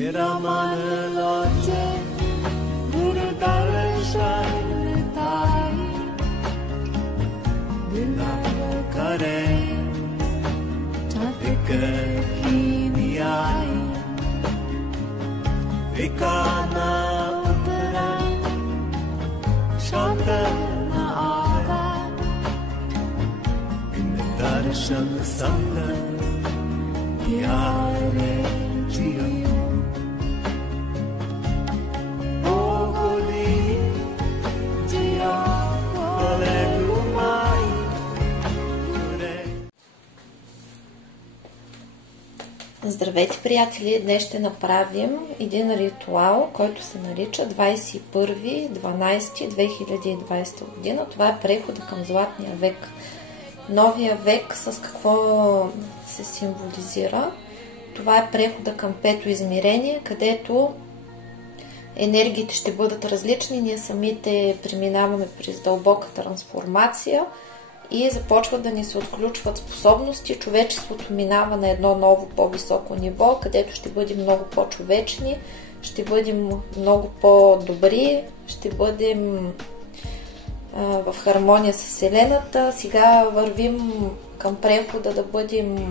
तेरा मन लाजे गुरु दर्शन ताई बिलाव करे चातिक की नियाई विकाना उतरा शांत न आगा बिन दर्शन संग प्यारे जियो Здравейте, приятели! Днес ще направим един ритуал, който се нарича 21.12.2020 година. Това е прехода към Златния век. Новия век с какво се символизира? Това е прехода към пето измерение, където енергиите ще бъдат различни. Ние самите преминаваме през дълбока трансформация и започват да ни се отключват способности. Човечеството минава на едно ново по-високо ниво, където ще бъдем много по-човечни, ще бъдем много по-добри, ще бъдем в хармония с Вселената. Сега вървим към прехода да бъдем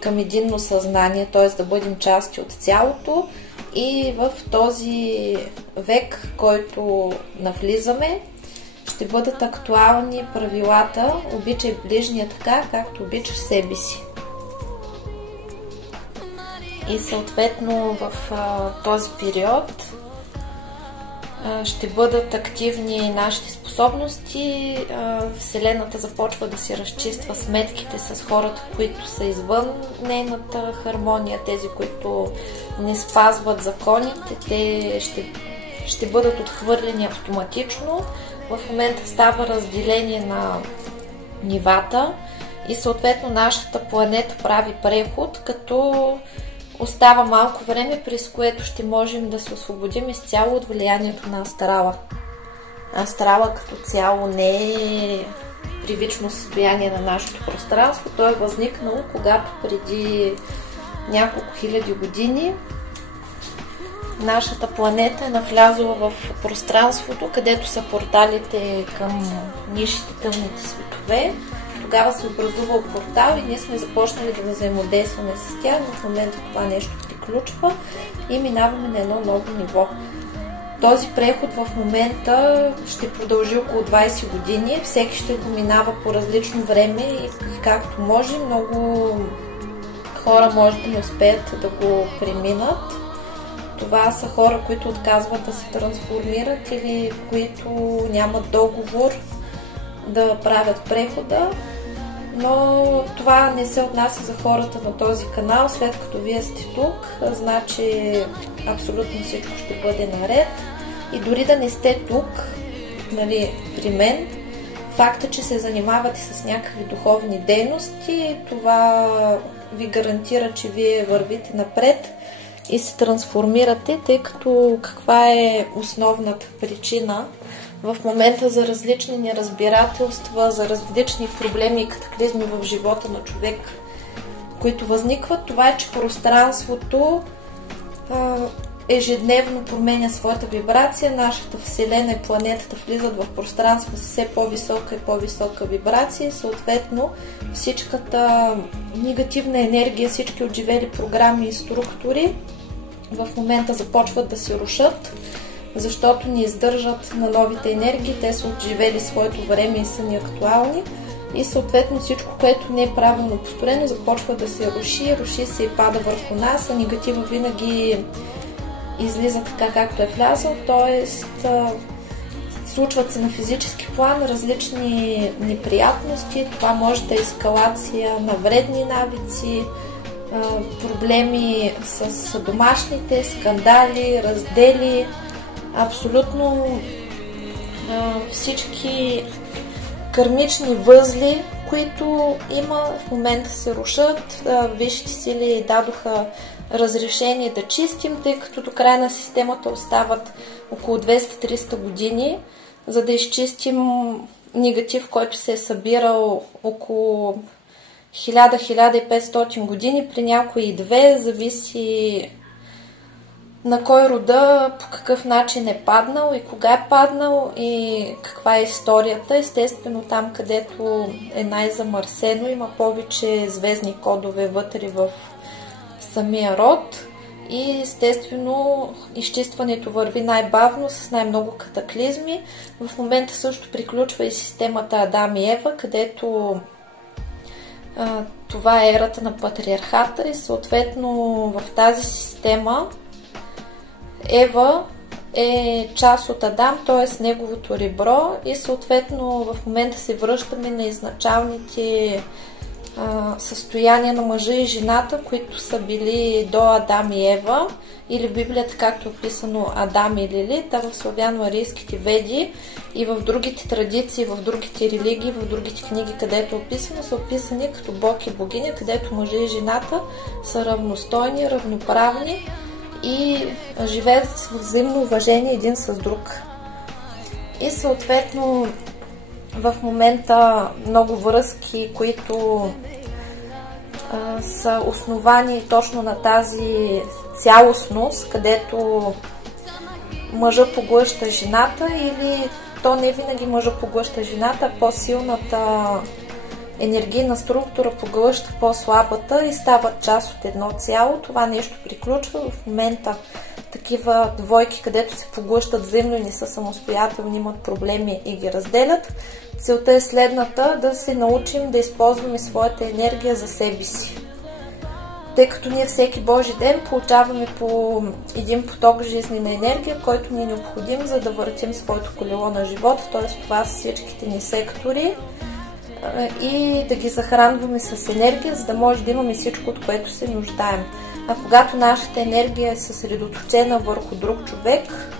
към единно съзнание, т.е. да бъдем части от цялото. И в този век, който навлизаме, ще бъдат актуални правилата обичай ближния така, както обичаш себе си. И съответно в този период ще бъдат активни нашите способности. Вселената започва да си разчиства сметките с хората, които са извън нейната хармония, тези, които не спазват законите, те ще бъдат отхвърлени автоматично. В момента става разделение на нивата и съответно нашата планета прави преход, като остава малко време, през което ще можем да се освободим изцяло от влиянието на астрала. Астрала като цяло не е привично състояние на нашето пространство. То е възникнало, когато преди няколко хиляди години нашата планета е навлязла в пространството, където са порталите към нишите, тъмните светове. Тогава се образувал портал и ние сме започнали да взаимодействаме с тях. В момента това нещо приключва и минаваме на едно ново ниво. Този преход в момента ще продължи около 20 години. Всеки ще го минава по различно време и както може. Много хора може да не успеят да го преминат. Това са хора, които отказват да се трансформират или които нямат договор да правят прехода. Но това не се отнася за хората на този канал. След като вие сте тук, значи абсолютно всичко ще бъде наред. И дори да не сте тук, нали, при мен, факта, че се занимавате с някакви духовни дейности, това ви гарантира, че вие вървите напред и се трансформирате, тъй като каква е основната причина в момента за различни неразбирателства, за различни проблеми и катаклизми в живота на човек, които възникват. Това е, че пространството ежедневно променя своята вибрация. Нашата Вселена и планетата влизат в пространство с все по-висока и по-висока вибрация и съответно всичката негативна енергия, всички отживели програми и структури в момента започват да се рушат, защото ни издържат на новите енергии, те са отживели своето време и са ни актуални и съответно всичко, което не е правилно построено, започва да се руши се и пада върху нас, а негатива винаги излиза така, както е влязъл, т.е. случват се на физически план различни неприятности, това може да е ескалация на вредни навици, проблеми с домашните, скандали, раздели, абсолютно всички кармични възли, които има в момента се рушат. Висшите сили дадоха разрешение да чистим, тъй като до края на системата остават около 200-300 години, за да изчистим негатив, който се е събирал около 1000-1500 години, при някои и 2, зависи на кой рода по какъв начин е паднал и кога е паднал и каква е историята. Естествено, там, където е най-замърсено, има повече звездни кодове вътре в самия род и естествено изчистването върви най-бавно с най-много катаклизми. В момента също приключва и системата Адам и Ева, където това е ерата на патриархата и съответно в тази система Ева е част от Адам, т.е. неговото ребро и съответно в момента се връщаме на изначалните състояния на мъжа и жената, които са били до Адам и Ева, или в Библията, както е описано Адам и Лилит, а в славяно-арийските веди и в другите традиции, в другите религии, в другите книги, където е описано, са описани като Бог и богиня, където мъжа и жената са равностойни, равноправни и живеят с взаимно уважение един с друг. И съответно в момента много връзки, които са основани точно на тази цялостност, където мъжа поглъща жената или то не винаги мъжа поглъща жената, по-силната енергийна структура поглъща по-слабата и стават част от едно цяло. Това нещо приключва. В момента такива двойки, където се поглъщат взаимно и не са самостоятелни, имат проблеми и ги разделят. Целта е следната: да се научим да използваме своята енергия за себе си. Тъй като ние всеки Божи ден получаваме по един поток жизнена енергия, който ни е необходим, за да въртим своето колело на живота, т.е. това са всичките ни сектори, и да ги захранваме с енергия, за да може да имаме всичко, от което се нуждаем. А когато нашата енергия е съсредоточена върху друг човек,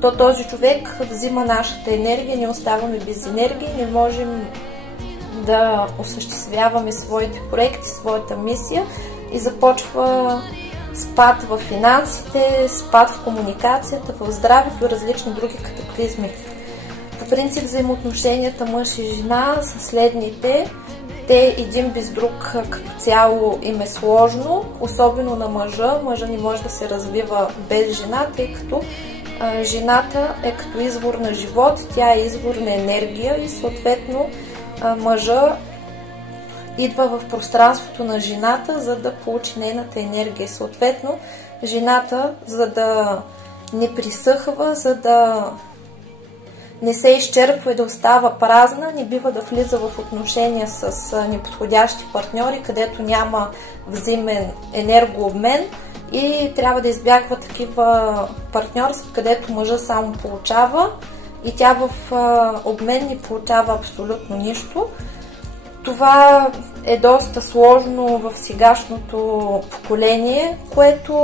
то този човек взима нашата енергия, не оставаме без енергия, не можем да осъществяваме своите проекти, своята мисия и започва спад в финансите, спад в комуникацията, в здравето и различни други катаклизми. По принцип взаимоотношенията мъж и жена са следните. Те един без друг като цяло им е сложно, особено на мъжа. Мъжа не може да се развива без жена, тъй като жената е като извор на живот, тя е извор на енергия и съответно мъжа идва в пространството на жената, за да получи нейната енергия. Съответно, жената, за да не присъхва, за да не се изчерпва и да остава празна, не бива да влиза в отношения с неподходящи партньори, където няма взаимен енергообмен и трябва да избягва такива партньорства, където мъжа само получава и тя в обмен не получава абсолютно нищо. Това е доста сложно в сегашното поколение, което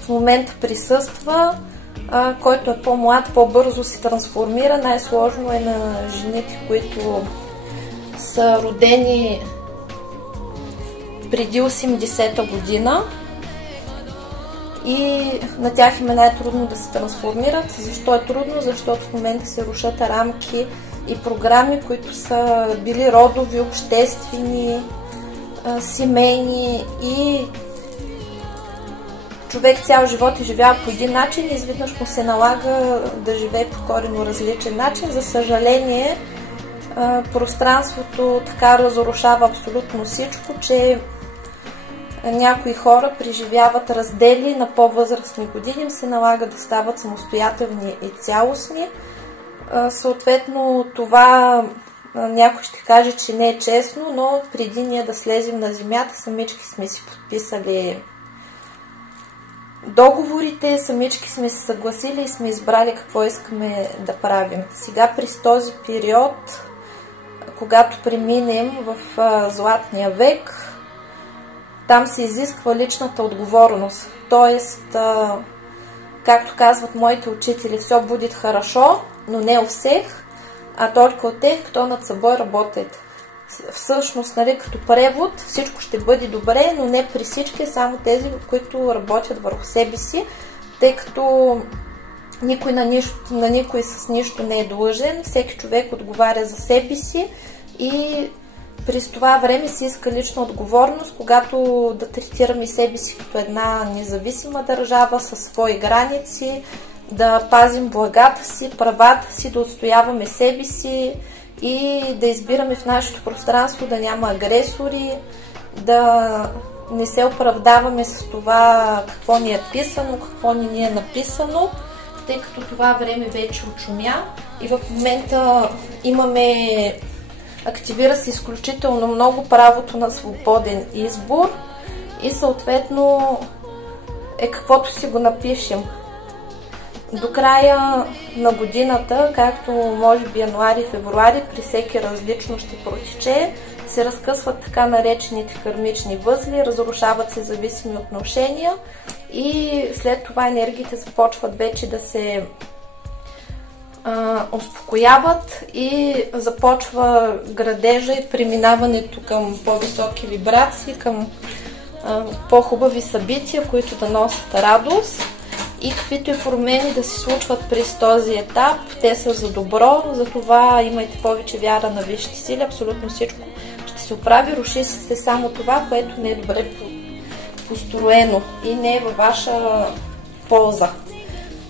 в момента присъства. Който е по-млад, по-бързо се трансформира. Най-сложно е на жените, които са родени преди 80-та година и на тях им е най-трудно да се трансформират. Защо е трудно? Защото в момента се рушат рамки и програми, които са били родови, обществени, семейни и човек цял живот е живял по един начин и изведнъж му се налага да живее по коренно различен начин. За съжаление, пространството така разрушава абсолютно всичко, че някои хора преживяват раздели на по-възрастни години, им се налага да стават самостоятелни и цялостни. Съответно, това някой ще каже, че не е честно, но преди ние да слезем на земята, самички сме си подписали договорите, самички сме се съгласили и сме избрали какво искаме да правим. Сега през този период, когато преминем в Златния век, там се изисква личната отговорност. Тоест, както казват моите учители, все будет хорошо, но не у всех, а только от тех, кто над собой работят. Всъщност, нали, като превод, всичко ще бъде добре, но не при всички, само тези, които работят върху себе си, тъй като никой на никой с нищо не е длъжен, всеки човек отговаря за себе си и През това време се иска лична отговорност, когато да третираме себе си като една независима държава със свои граници, да пазим благата си, правата си, да отстояваме себе си и да избираме в нашето пространство да няма агресори, да не се оправдаваме с това какво ни е писано, какво ни е написано, тъй като това време вече очумя и в момента активира се изключително много правото на свободен избор и съответно каквото си го напишем. До края на годината, както може би януари, февруари, при всеки различно ще протече, се разкъсват така наречените кармични възли, разрушават се зависими отношения и след това енергиите започват вече да се успокояват и започва градежа и преминаването към по-високи вибрации, към по-хубави събития, които да носят радост. И каквито и промени да се случват през този етап, те са за добро, затова имайте повече вяра на висшите сили, абсолютно всичко ще се оправи, руши се само това, което не е добре построено и не е във ваша полза.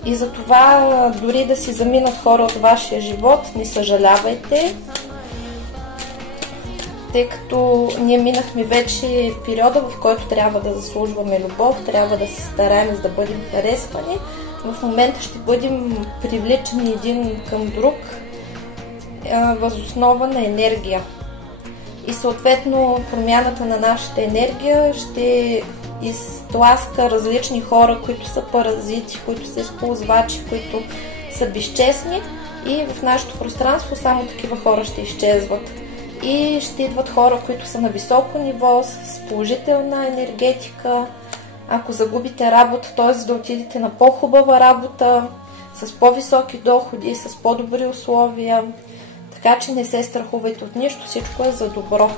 И затова дори да си заминат хора от вашия живот, не съжалявайте, тъй като ние минахме вече периода, в който трябва да заслужваме любов, трябва да се стараем за да бъдем харесвани. В момента ще бъдем привличани един към друг въз основа на енергия. И съответно промяната на нашата енергия ще изтласка различни хора, които са паразити, които са използвачи, които са безчестни и в нашето пространство само такива хора ще изчезват. И ще идват хора, които са на високо ниво, с положителна енергетика. Ако загубите работа, т.е. да отидете на по-хубава работа, с по-високи доходи, с по-добри условия. Така че не се страхувайте от нищо, всичко е за добро.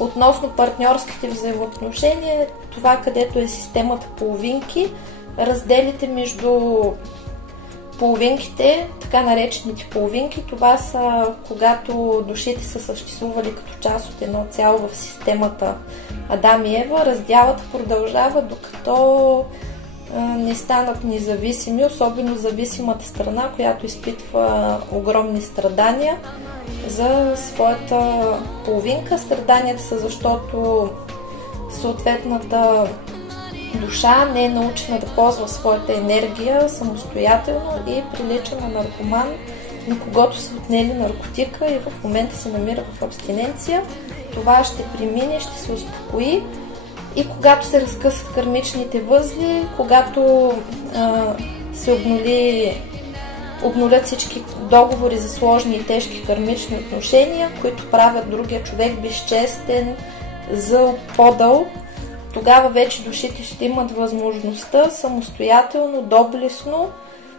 Относно партньорските взаимоотношения, това където е системата половинки, разделите между половинките, така наречените половинки, това са когато душите са съществували като част от едно цяло в системата Адам и Ева, разделът продължава докато не станат независими, особено зависимата страна, която изпитва огромни страдания за своята половинка. Страданията са защото съответната душа не е научена да ползва своята енергия самостоятелно и прилича на наркоман, на когото са отнели наркотика и в момента се намира в абстиненция. Това ще премине, ще се успокои и когато се разкъсват кармичните възли, когато се обнулят всички договори за сложни и тежки кармични отношения, които правят другия човек безчестен, зъл, подъл, тогава вече душите ще имат възможността самостоятелно, доблестно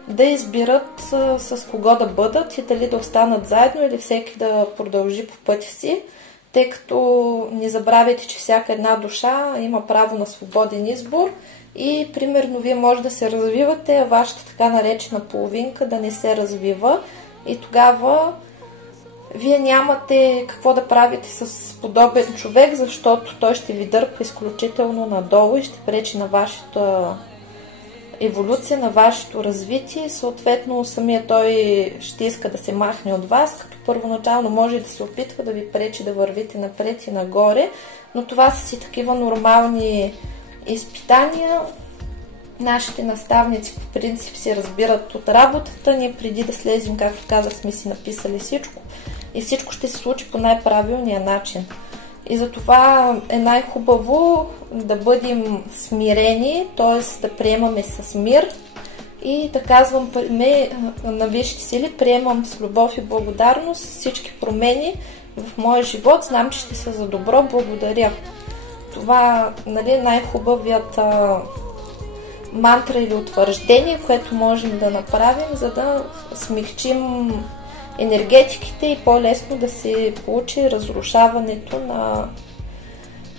да избират с кого да бъдат и дали да останат заедно или всеки да продължи по пътя си, тъй като не забравяйте, че всяка една душа има право на свободен избор и примерно вие може да се развивате, а вашата така наречена половинка да не се развива и тогава вие нямате какво да правите с подобен човек, защото той ще ви дърпа изключително надолу и ще пречи на вашата еволюция, на вашето развитие. Съответно, самия той ще иска да се махне от вас, като първоначално може да се опитва да ви пречи да вървите напред и нагоре, но това са си такива нормални изпитания. Нашите наставници по принцип си разбират от работата ни, преди да слезем, както казах, сме си написали всичко и всичко ще се случи по най-правилния начин. И затова е най-хубаво да бъдем смирени, т.е. да приемаме с мир и да казвам на висшите сили, приемам с любов и благодарност всички промени в моя живот, знам, че ще са за добро, благодаря. Това е най-хубавият мантра или утвърждение, което можем да направим, за да смекчим енергетиките и по-лесно да се получи разрушаването на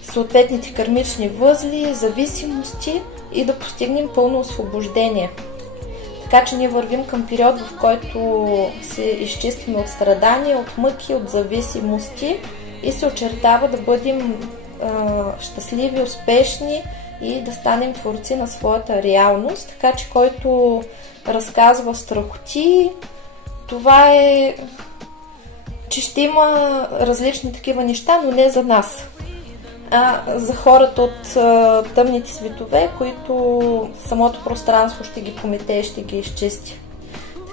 съответните кармични възли, зависимости и да постигнем пълно освобождение. Така че ние вървим към период, в който се изчистим от страдания, от мъки, от зависимости и се очертава да бъдем щастливи, успешни и да станем творци на своята реалност. Така че който разказва страхоти, това е, че ще има различни такива неща, но не за нас, а за хората от тъмните светове, които самото пространство ще ги помете, ще ги изчисти.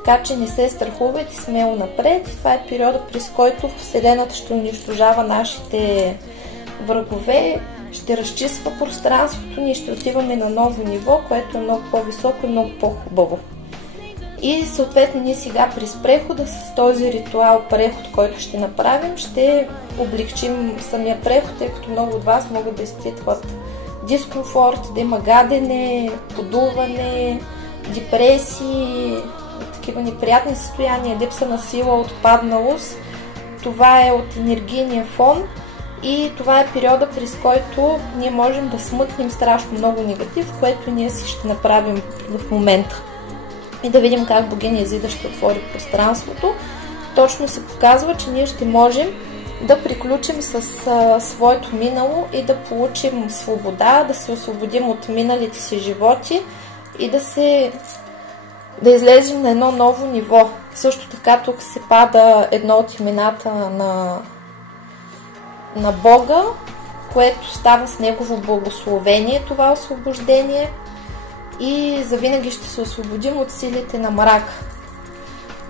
Така че не се страхувайте, смело напред. Това е периода, през който Вселената ще унищожава нашите врагове, ще разчиства пространството, ние ще отиваме на ново ниво, което е много по-високо и много по-хубаво. И съответно ние сега през прехода, с този ритуал преход, който ще направим, ще облегчим самия преход, тъй като много от вас могат да изпитват дискомфорт, да има гадене, подуване, депресии, такива неприятни състояния, липса на сила, отпадналост. Това е от енергийния фон и това е периода, през който ние можем да смъкнем страшно много негатив, което ние си ще направим в момента. И да видим как богиня Изида ще отвори пространството. Точно се показва, че ние ще можем да приключим с своето минало и да получим свобода, да се освободим от миналите си животи и да излезем на едно ново ниво. Също така тук се пада едно от имената на Бога, което става с негово благословение, това освобождение, и завинаги ще се освободим от силите на мрака.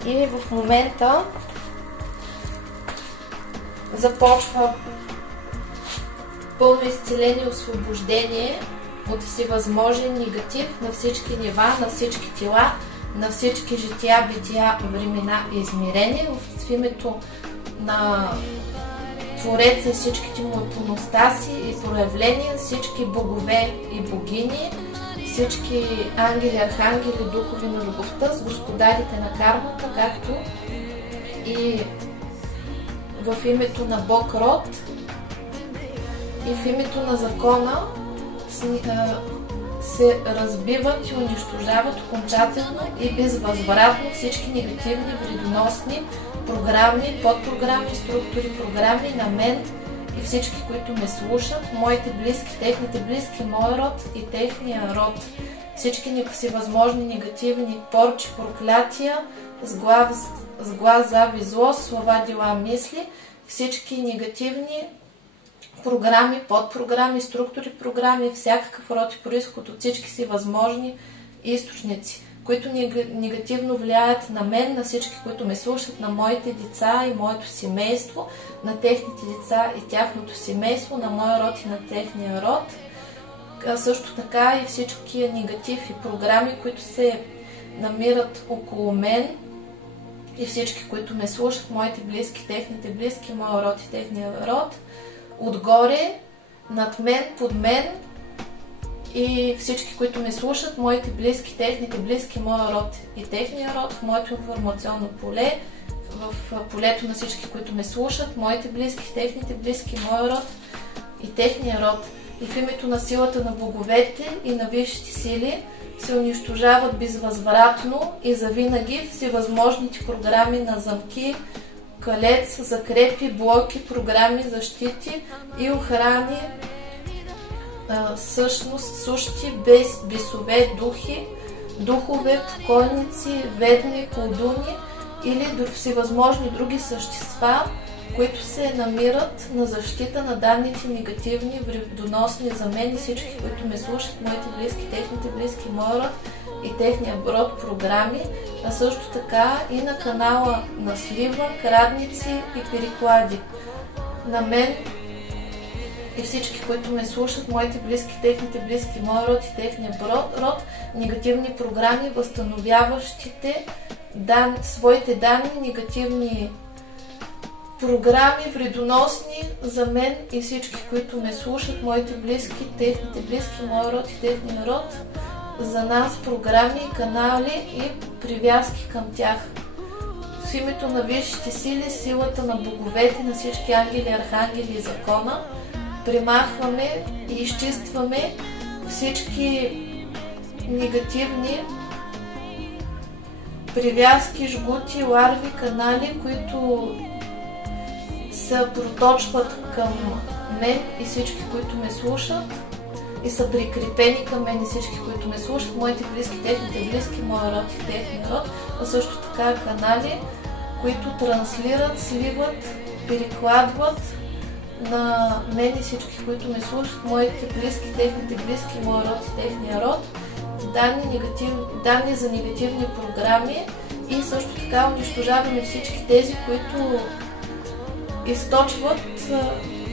И в момента започва пълно изцеление и освобождение от всевъзможен негатив на всички нива, на всички тела, на всички жития, бития, времена и измерения. В името на Твореца и всичките му ипостаси и проявления, всички богове и богини, всички ангели, архангели, духови на любовта, с господарите на кармата, както и в името на Бог Род и в името на закона се разбиват и унищожават окончателно и безвъзвратно всички негативни, вредоносни програми, подпрограми, структури, програми на мен и всички, които ме слушат, моите близки, техните близки, мой род и техния род. Всички всевъзможни негативни порчи, проклятия, с глас, зави, злост, слова, дела, мисли, всички негативни програми, подпрограми, структури, програми, всякакъв род и произход от всички си възможни източници, които негативно влияят на мен, на всички, които ме слушат, на моите деца и моето семейство, на техните деца и тяхното семейство, на моя род и на техния род. Също така и всички негативи програми, които се намират около мен и всички, които ме слушат, моите близки, техните близки, моя род и техния род, отгоре, над мен, под мен и всички, които ме слушат, моите близки, техните близки, моя род и техния род, в моето информационно поле, в полето на всички, които ме слушат, моите близки, техните близки, моя род и техния род. И в името на силата на боговете и на висшите сили се унищожават безвъзвратно и завинаги всевъзможните програми на замки, калец, закрепи, блоки, програми, защити и охрани, същност, сущи, бесове, духи, духове, покойници, ведни, колдуни или всевъзможни други същества, които се намират на защита на данните негативни, вредоносни за мен и всички, които ме слушат, моите близки, техните близки, моя род и техния род програми, а също така и на канала на слива, крадници и переклади. На мен и всички, които ме слушат, моите близки, техните близки, моя род и техния род, негативни програми, възстановяващите своите данни, негативни програми, вредоносни за мен и всички, които ме слушат, моите близки, техните близки, моя род и техния род, за нас програми, канали и привязки към тях. В името на висшите сили, силата на боговете, на всички ангели, архангели и закона, примахваме и изчистваме всички негативни привязки, жгути, ларви, канали, които се проточват към мен и всички, които ме слушат, и са прикрепени към мен и всички, които ме слушат, моите близки, техните близки, моя род и техния род, а също така канали, които транслират, сливат, перекладват на мен и всички, които ме слушат, моите близки, техните близки, моя род и техния род, данни за негативни програми, и също така унищожаваме всички тези, които източват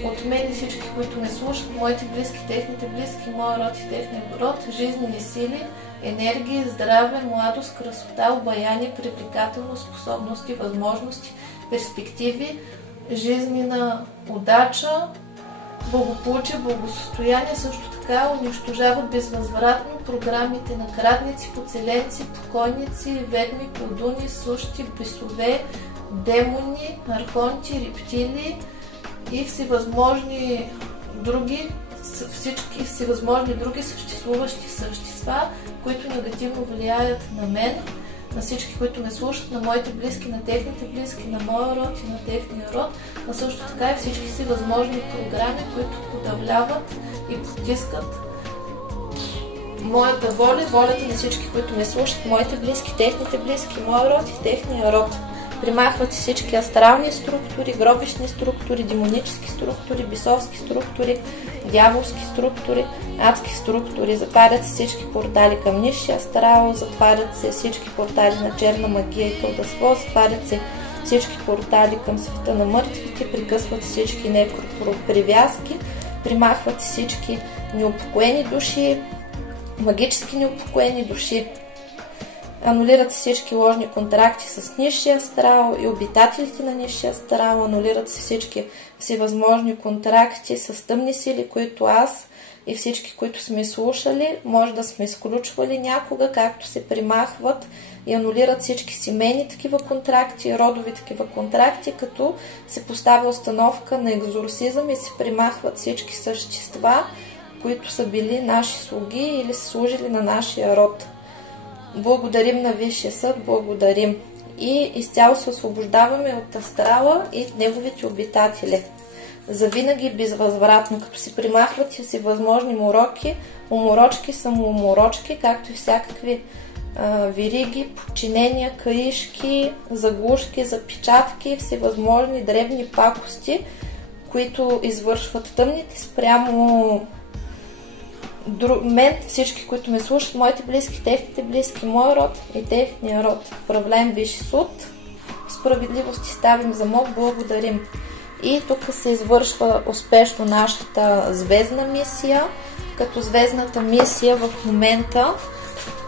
от мен и всички, които ме слушат, моите близки, техните близки, моя род и техния род, жизнени сили, енергия, здраве, младост, красота, обаяние, привлекателност, способности, възможности, перспективи, жизнена удача, благополучие, благосостояние. Също така унищожават безвъзвратно програмите на крадници, подселенци, покойници, ведми, колдуни, сущи, бесове, демони, архонти, рептили и всевъзможни други, всички всевъзможни други съществуващи същества, които негативно влияят на мен, на всички, които ме слушат, на моите близки, на техните близки, на моя род и на техния род, а също така и всички си възможни програми, които подавляват и потискат моята воля, волята на всички, които ме слушат, моите близки, техните близки, моя род и техния род. Примахват всички астрални структури, гробищни структури, демонически структури, бесовски структури, дяволски структури, адски структури. Затварят се всички портали към нисшия астрал, затварят се всички портали на черна магия и колдовство, затварят се всички портали към света на мъртвите, прекъсват всички некропривязки, примахват всички неупокоени души, магически неупокоени души. Анулират се всички ложни контракти с нисшия астрал и обитателите на нисшия астрал. Анулират се всички всевъзможни контракти с тъмни сили, които аз и всички, които сме слушали, може да сме изключвали някога, както се примахват и анулират всички семейни такива контракти, родови такива контракти, като се поставя установка на екзорсизъм и се примахват всички същества, които са били наши слуги или са служили на нашия род. Благодарим на Висшия съд, благодарим. И изцяло се освобождаваме от астрала и неговите обитатели. Завинаги безвъзвратно, като си примахват и всевъзможни мороки, уморочки, самоуморочки, както и всякакви вериги, подчинения, каишки, заглушки, запечатки, всевъзможни дребни пакости, които извършват тъмните спрямо мен, всички, които ме слушат, моите близки, техните близки, мой род и техния род. Управляем Висши суд, справедливости ставим замок, благодарим. И тук се извършва успешно нашата звездна мисия, като звездната мисия в момента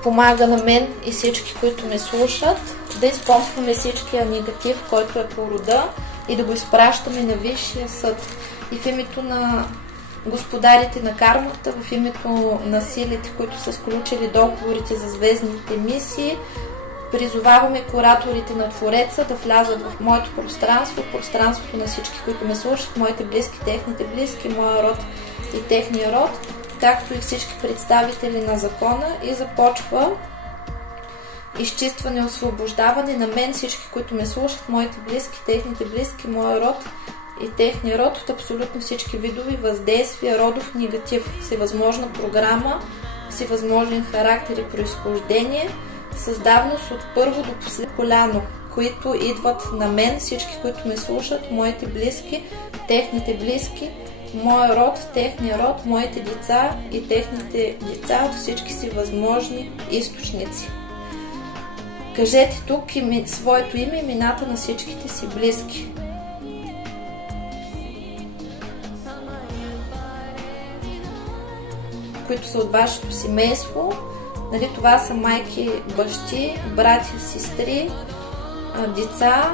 помага на мен и всички, които ме слушат, да изпомпваме всичкия негатив, който е по рода и да го изпращаме на Висшия съд. И в името на господарите на кармата, в името на силите, които са сключили договорите за звездните мисии, призоваваме кураторите на Твореца да влязат в моето пространство, пространството на всички, които ме слушат, моите близки, техните близки, моя род и техния род, както и всички представители на закона, и започва изчистване, освобождаване на мен, всички, които ме слушат, моите близки, техните близки, моя род и техния род от абсолютно всички видови въздействия, родов негатив, всевъзможна програма, всевъзможен характер и произхождение, създавност от първо до последно коляно, които идват на мен, всички, които ме слушат, моите близки, техните близки, моя род, техния род, моите деца и техните деца от всички си възможни източници. Кажете тук своето име и имената на всичките си близки. Които са от вашето семейство. Нали, това са майки, бащи, братя, сестри, деца,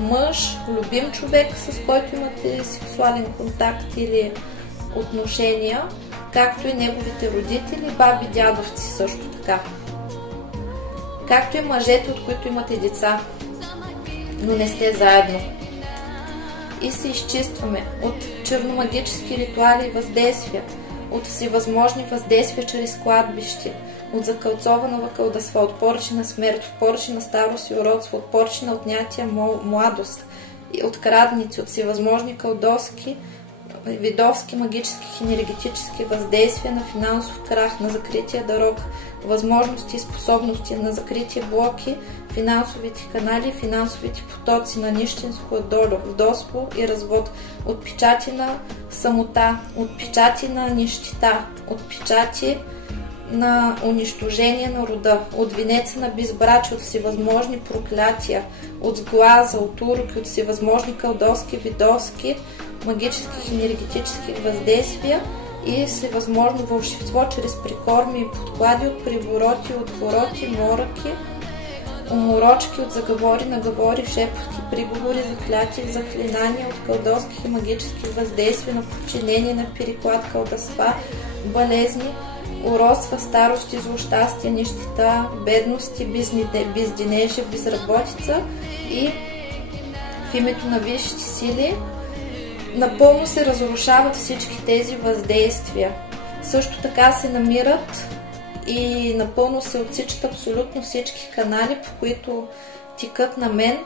мъж, любим човек, с който имате сексуален контакт или отношения, както и неговите родители, баби, дядовци също така. Както и мъжете, от които имате деца, но не сте заедно. И се изчистваме от черномагически ритуали и въздействия, от всевъзможни въздействия чрез кладбище, от закълцована вакълдасва, от поръчи на смърт, от поръчи на старост и уродство, от поръчи на отнятия младост от крадници, от всевъзможни кълдовски, видовски, магически, енергетически въздействия, на финансов крах, на закрития дорог, възможности и способности на закрития блоки, финансовите канали, финансовите потоци на нищенско долю, вдовство и развод, от печати на самота, от печати на нищета, от печати на унищожение на рода, от венеца на безбрачие, от всевъзможни проклятия, от сглаза, от уроки, от всевъзможни кълдовски, видовски, магически, енергетически въздействия и всевъзможно вълшебство чрез прикорми и подклади, от прибороти, от вороти, мороки, уморочки, от заговори, наговори, шепотки, приговори, заклятия, заклинания, от кълдовски и магически въздействия на подчинение, на переклад, кълдъства, болезни, уродства, старости, злощастия, нищета, бедности, безденежие, безработица и в името на висшите сили напълно се разрушават всички тези въздействия. Също така се намират и напълно се отсичат абсолютно всички канали, по които тикат на мен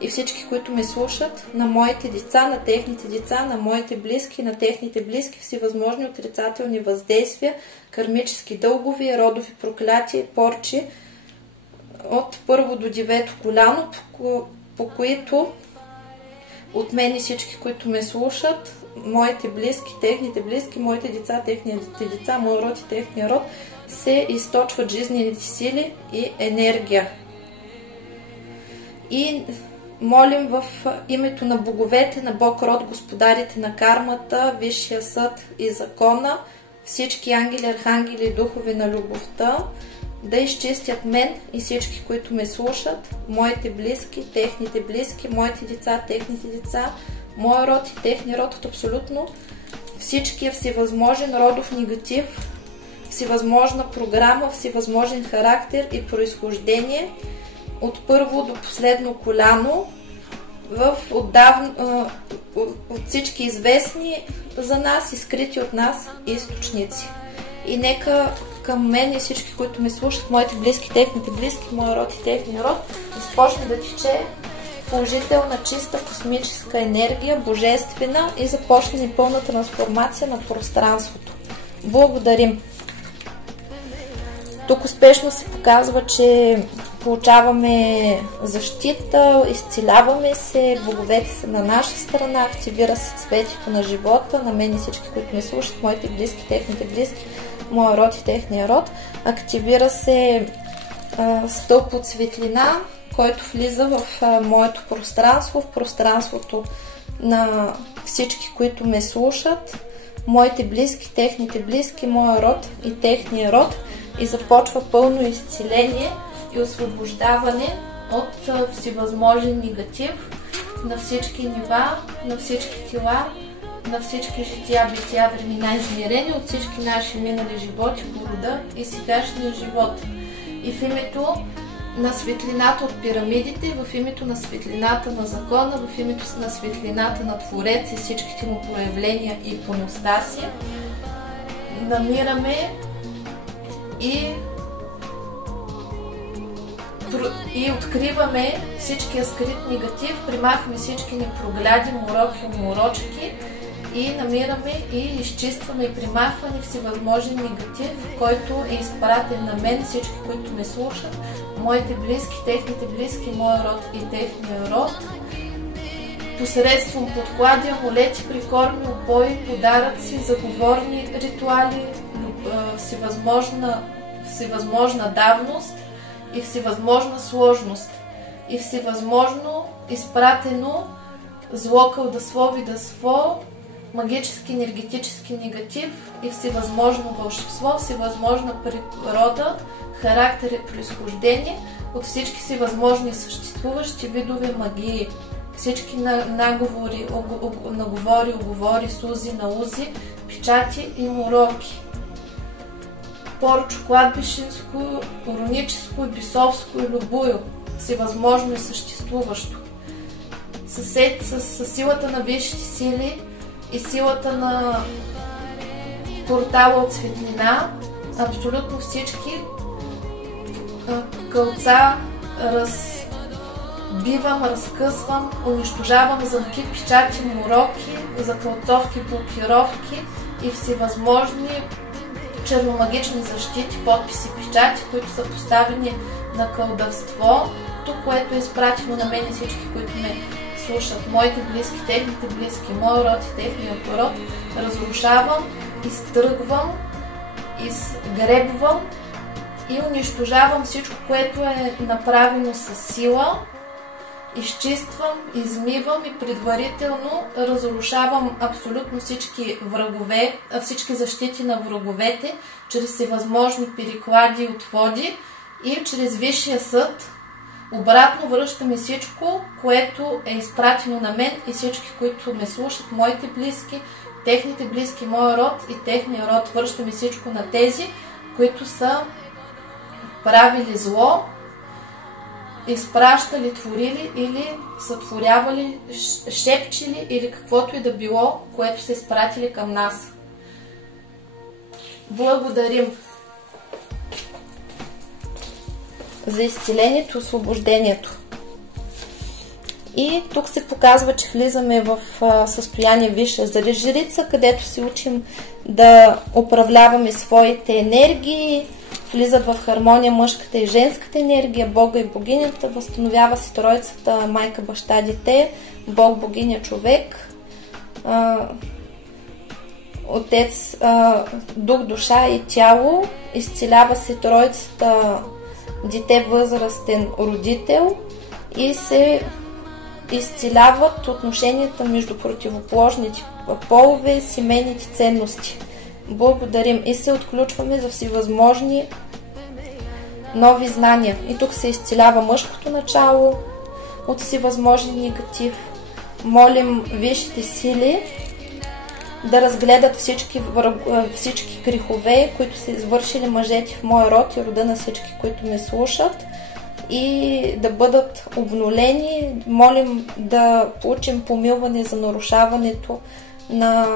и всички, които ме слушат, на моите деца, на техните деца, на моите близки, на техните близки, всевъзможни отрицателни въздействия, кармически дългови, родови проклятия, порчи от първо до 9 коляно, по които от мен и всички, които ме слушат, моите близки, техните близки, моите деца, техните деца, моят род и техния род, се източват жизнените сили и енергия. И молим в името на боговете, на Бог род, господарите на кармата, Висшия съд и закона, всички ангели, архангели и духове на любовта, да изчистят мен и всички, които ме слушат, моите близки, техните близки, моите деца, техните деца, моя род и техния род от абсолютно всичкия всевъзможен родов негатив, всевъзможна програма, всевъзможен характер и произхождение от първо до последно коляно от всички известни за нас и скрити от нас източници. И нека към мен и всички, които ме слушат, моите близки, техните близки, моя род и техния род, започне да тече положителна, чиста космическа енергия, божествена, и започне пълна трансформация на пространството. Благодарим! Тук успешно се показва, че получаваме защита, изцеляваме се, боговете са на наша страна, активира се цветето на живота, на мен и всички, които ме слушат, моите близки, техните близки, моя род и техния род. Активира се стълб от светлина, който влиза в моето пространство, в пространството на всички, които ме слушат, моите близки, техните близки, моя род и техния род, и започва пълно изцеление и освобождаване от всевъзможен негатив на всички нива, на всички тела, на всички жития, бития, времена, измерения, от всички наши минали животи по рода и сегашния живот. И в името на светлината от пирамидите, в името на светлината на закона, в името на светлината на Творец и всичките му проявления и ипостаси, намираме и откриваме всичкия скрит негатив, примахваме всички непрогляди, мороки, уморочки и намираме и изчистваме и примахваме всевъзможен негатив, който е изпратен на мен, всички, които ме слушат, моите близки, техните близки, моя род и техния род, посредством подклади, амулети, прикорми, опои, подаръци, заговорни ритуали, всевъзможна давност и всевъзможна сложност и всевъзможно изпратено зло, кълдъство, видъство, магически, енергетически негатив и всевъзможно вълшебство, всевъзможна природа, характер и произхождение от всички всевъзможни съществуващи видове магии, всички наговори, оговори, сузи, наузи, печати и мороки, порочо, кладбищенско, уроническо и бисовско и любое, всевъзможно и съществуващо. С силата на висшите сили и силата на портала от светлина, абсолютно всички кълца бивам, разкъсвам, унищожавам замки, печати, мороки, закълцовки, блокировки и всевъзможни черномагични защити, подписи, печати, които са поставени на колдовство. Тук, което е изпратено на мен и всички, които ме слушат, моите близки, техните близки, мой род и техният род, разрушавам, изтръгвам, изгребвам и унищожавам всичко, което е направено със сила, изчиствам, измивам и предварително разрушавам абсолютно всички врагове, всички защити на враговете, чрез всевъзможни переклади и отводи и чрез Висшия съд. Обратно връщаме всичко, което е изпратено на мен и всички, които ме слушат, моите близки, техните близки, моя род и техния род. Връщаме всичко на тези, които са правили зло, изпращали, творили или сътворявали, шепчили или каквото и да било, което са изпратили към нас. Благодарим за изцелението, освобождението. И тук се показва, че влизаме в състояние висша жрица, където се учим да управляваме своите енергии, влизат в хармония мъжката и женската енергия, Бога и богинята, възстановява се троицата майка, баща, дете, Бог, богиня, човек, Отец, дух, душа и тяло, изцелява се троицата дете, възрастен, родител и се изцеляват отношенията между противоположните полове, семейните ценности. Благодарим и се отключваме за всевъзможни нови знания. И тук се изцелява мъжкото начало от всевъзможен негатив. Молим висшите сили да разгледат всички грехове, които са извършили мъжете в моя род и рода на всички, които ме слушат, и да бъдат обнулени. Молим да получим помилване за нарушаването на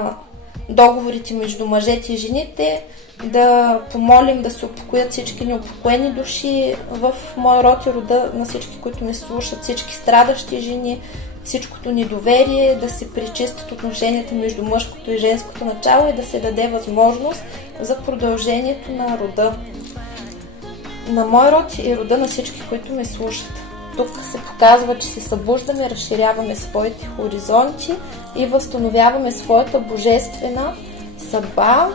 договорите между мъжете и жените, да помолим да се упокоят всички неупокоени души в моя род и рода на всички, които ме слушат, всички страдащи жени, всичкото недоверие, да се пречистят отношенията между мъжкото и женското начало и да се даде възможност за продължението на рода на мой род и рода на всички, които ме слушат. Тук се показва, че се събуждаме, разширяваме своите хоризонти и възстановяваме своята божествена съдба,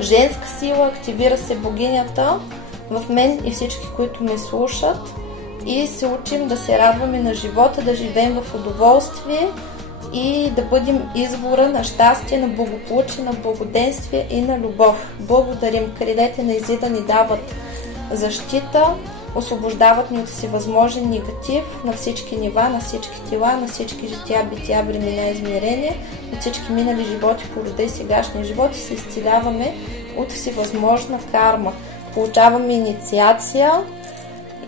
женска сила, активира се богинята в мен и всички, които ме слушат, и се учим да се радваме на живота, да живеем в удоволствие и да бъдем извора на щастие, на благополучие, на благоденствие и на любов. Благодарим. Крилете на Изида ни дават защита, освобождават ни от всевъзможен негатив на всички нива, на всички тела, на всички жития, бития, времена, измерения, от всички минали животи по рода и сегашния живот, и се изцеляваме от всевъзможна карма. Получаваме инициация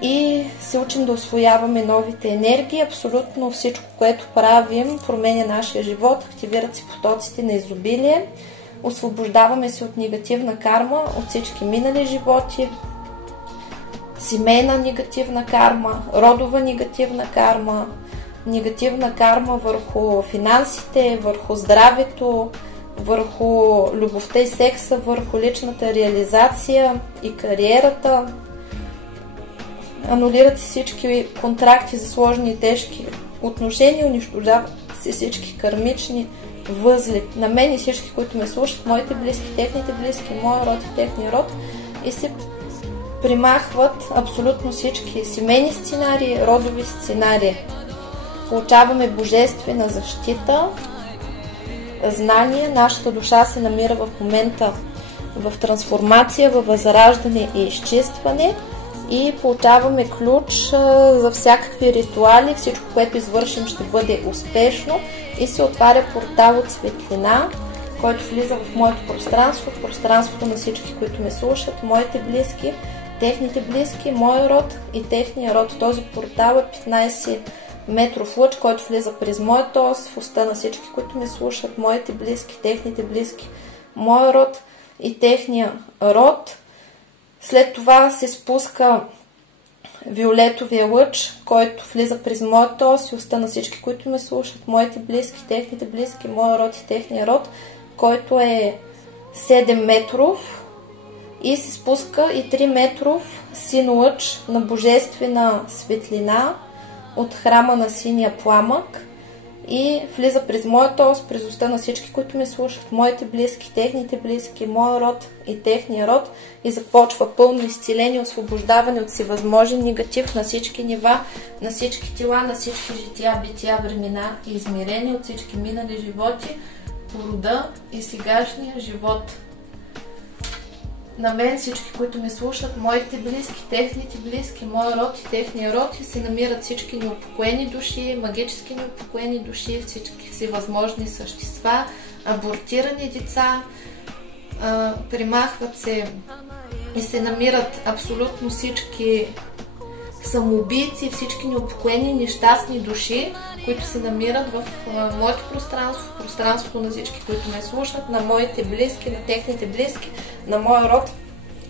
и се учим да усвояваме новите енергии. Абсолютно всичко, което правим, променя нашия живот, активират се потоците на изобилие, освобождаваме се от негативна карма, от всички минали животи, семейна негативна карма, родова негативна карма върху финансите, върху здравето, върху любовта и секса, върху личната реализация и кариерата. Анулират се всички контракти за сложни и тежки отношения, унищожават се всички кармични възли на мен и всички, които ме слушат, моите близки, техните близки, моя род и техния род, и се примахват абсолютно всички семейни сценарии, родови сценарии. Получаваме божествена защита, знание. Нашата душа се намира в момента в трансформация, в възраждане и изчистване, и получаваме ключ за всякакви ритуали. Всичко, което извършим, ще бъде успешно и се отваря портал от светлина, който влиза в моето пространство, в пространството на всички, които ме слушат, моите близки, техните близки, мой род и техния род. Този портал е 15 метров лъч, който влиза през моята ос, в уста на всички, които ме слушат, моите близки, техните близки, мой род и техния род. След това се спуска виолетовия лъч, който влиза през моята ос и оста на всички, които ме слушат, моите близки, техните близки, моя род и техния род, който е 7 метров и се спуска и 3 метров син лъч на божествена светлина от храма на синия пламък и влиза през моята ос, през уста на всички, които ме слушат, моите близки, техните близки, моя род и техния род и започва пълно изцеление, освобождаване от всевъзможен негатив на всички нива, на всички тела, на всички жития, бития, времена и измерения, от всички минали животи, по рода и сегашния живот. На мен всички, които ме слушат, моите близки, техните близки, моя род и техния род и се намират всички неупокоени души, магически неупокоени души, всички всевъзможни същества, абортирани деца, примахват се и се намират абсолютно всички самоубийци, всички неупокоени нещастни души, които се намират в моето пространство, в пространството на всички, които ме слушат, на моите близки, на техните близки, на моя род,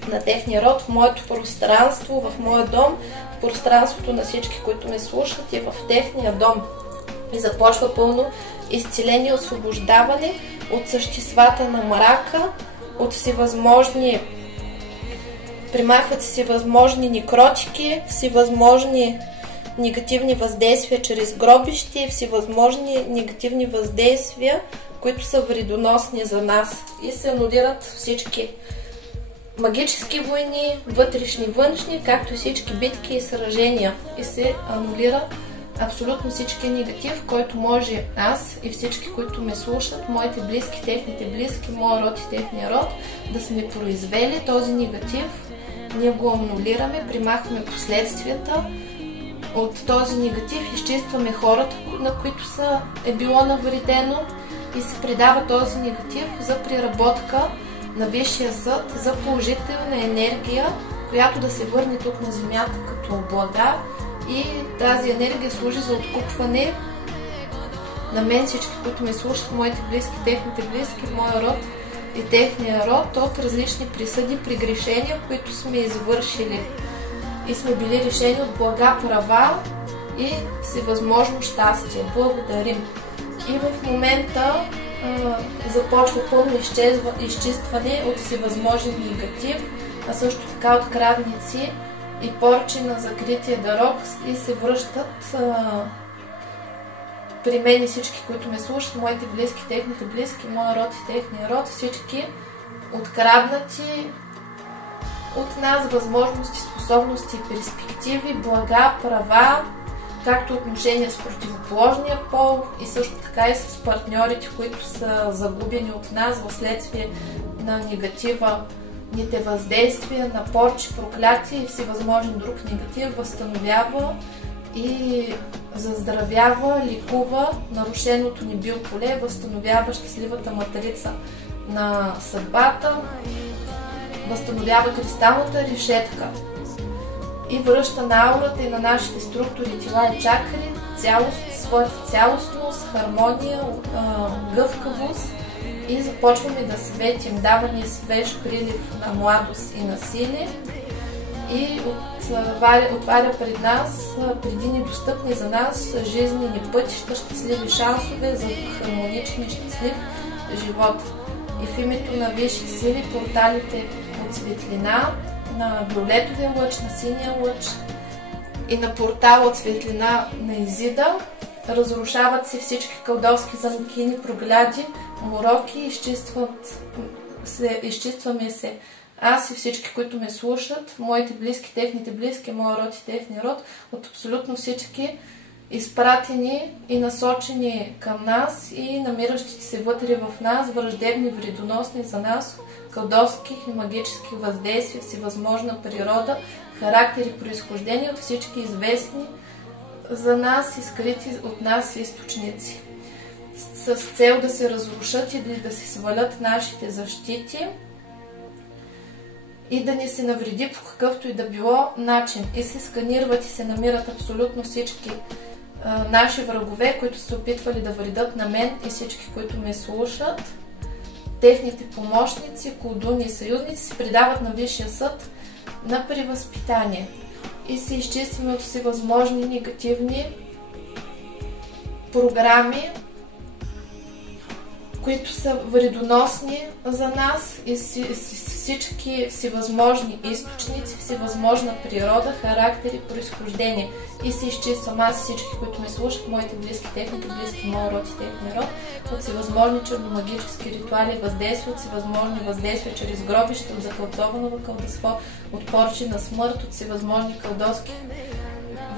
на техния род, в моето пространство, в моя дом, в пространството на всички, които ме слушат и в техния дом. И започва пълно изцеление, освобождаване от съществата на мрака, от всевъзможни примахват всевъзможни некротики, всевъзможни негативни въздействия чрез гробищи, всевъзможни негативни въздействия, които са вредоносни за нас и се анулират всички магически войни, вътрешни, външни, както и всички битки и сражения и се анулира абсолютно всички негатив, който може аз и всички, които ме слушат, моите близки, техните близки, моя род и техния род, да сме произвели този негатив. Ние го анулираме, примахваме последствията от този негатив, изчистваме хората, на които е било навредено и се предава този негатив за преработка на Висшия съд, за положителна енергия, която да се върне тук на земята като блага и тази енергия служи за откупване на мен, всички, които ме слушат, моите близки, техните близки, моя род и техния род от различни присъди, прегрешения, които сме извършили и сме били решени от блага, права и всевъзможно щастие. Благодарим. И в момента започва пълно изчистване от всевъзможен негатив, а също така от крадници и порчи на закрития дарок и се връщат при мен и всички, които ме слушат, моите близки, техните близки, моя род и техния род, всички откраднати от нас възможности, способности и перспективи, блага, права, както отношения с противоположния пол и също така и с партньорите, които са загубени от нас вследствие на негатива, ните въздействия, на порчи, проклятия и всевъзможен друг негатив, възстановява и заздравява, лекува нарушеното ни биополе, възстановява щастливата матрица на съдбата, възстановява кристалната решетка и връща на аурата и на нашите структури, тела и чакри своята цялостност, хармония, гъвкавост и започваме да светим, дава ни свеж прилив на младост и на сили и отваря пред нас преди недостъпни за нас жизнени пътища, щастливи шансове за хармоничен и щастлив живот. И в името на висшите сили, порталите от светлина, на виолетовия лъч, на синия лъч и на портала от светлина на Изида, разрушават се всички кълдовски замкини, прогляди, мороки, изчистваме се аз и всички, които ме слушат, моите близки, техните близки, моя род и техния род, от абсолютно всички изпратени и насочени към нас и намиращите се вътре в нас, враждебни, вредоносни за нас, кълдовски и магически въздействия, всевъзможна природа, характери, произхождение от всички известни за нас и скрити от нас източници, с цел да се разрушат или да се свалят нашите защити и да ни се навреди по какъвто и да било начин. И се сканират и се намират абсолютно всички наши врагове, които се опитвали да вредят на мен и всички, които ме слушат. Техните помощници, колдуни и съюзници се предават на Висшия съд на превъзпитание. и се изчистваме от всевъзможни негативни програми, които са вредоносни за нас, и всички всевъзможни източници, всевъзможна природа, характер и произхождение. И се изчиствам аз и всички, които ме слушат, моите близки, техните близки, моя род и техния род, от всевъзможни черномагически ритуали, въздействия, от всевъзможни въздействия чрез гробища, от закълцовано кълдество, от порчи на смърт, от всевъзможни кълдовски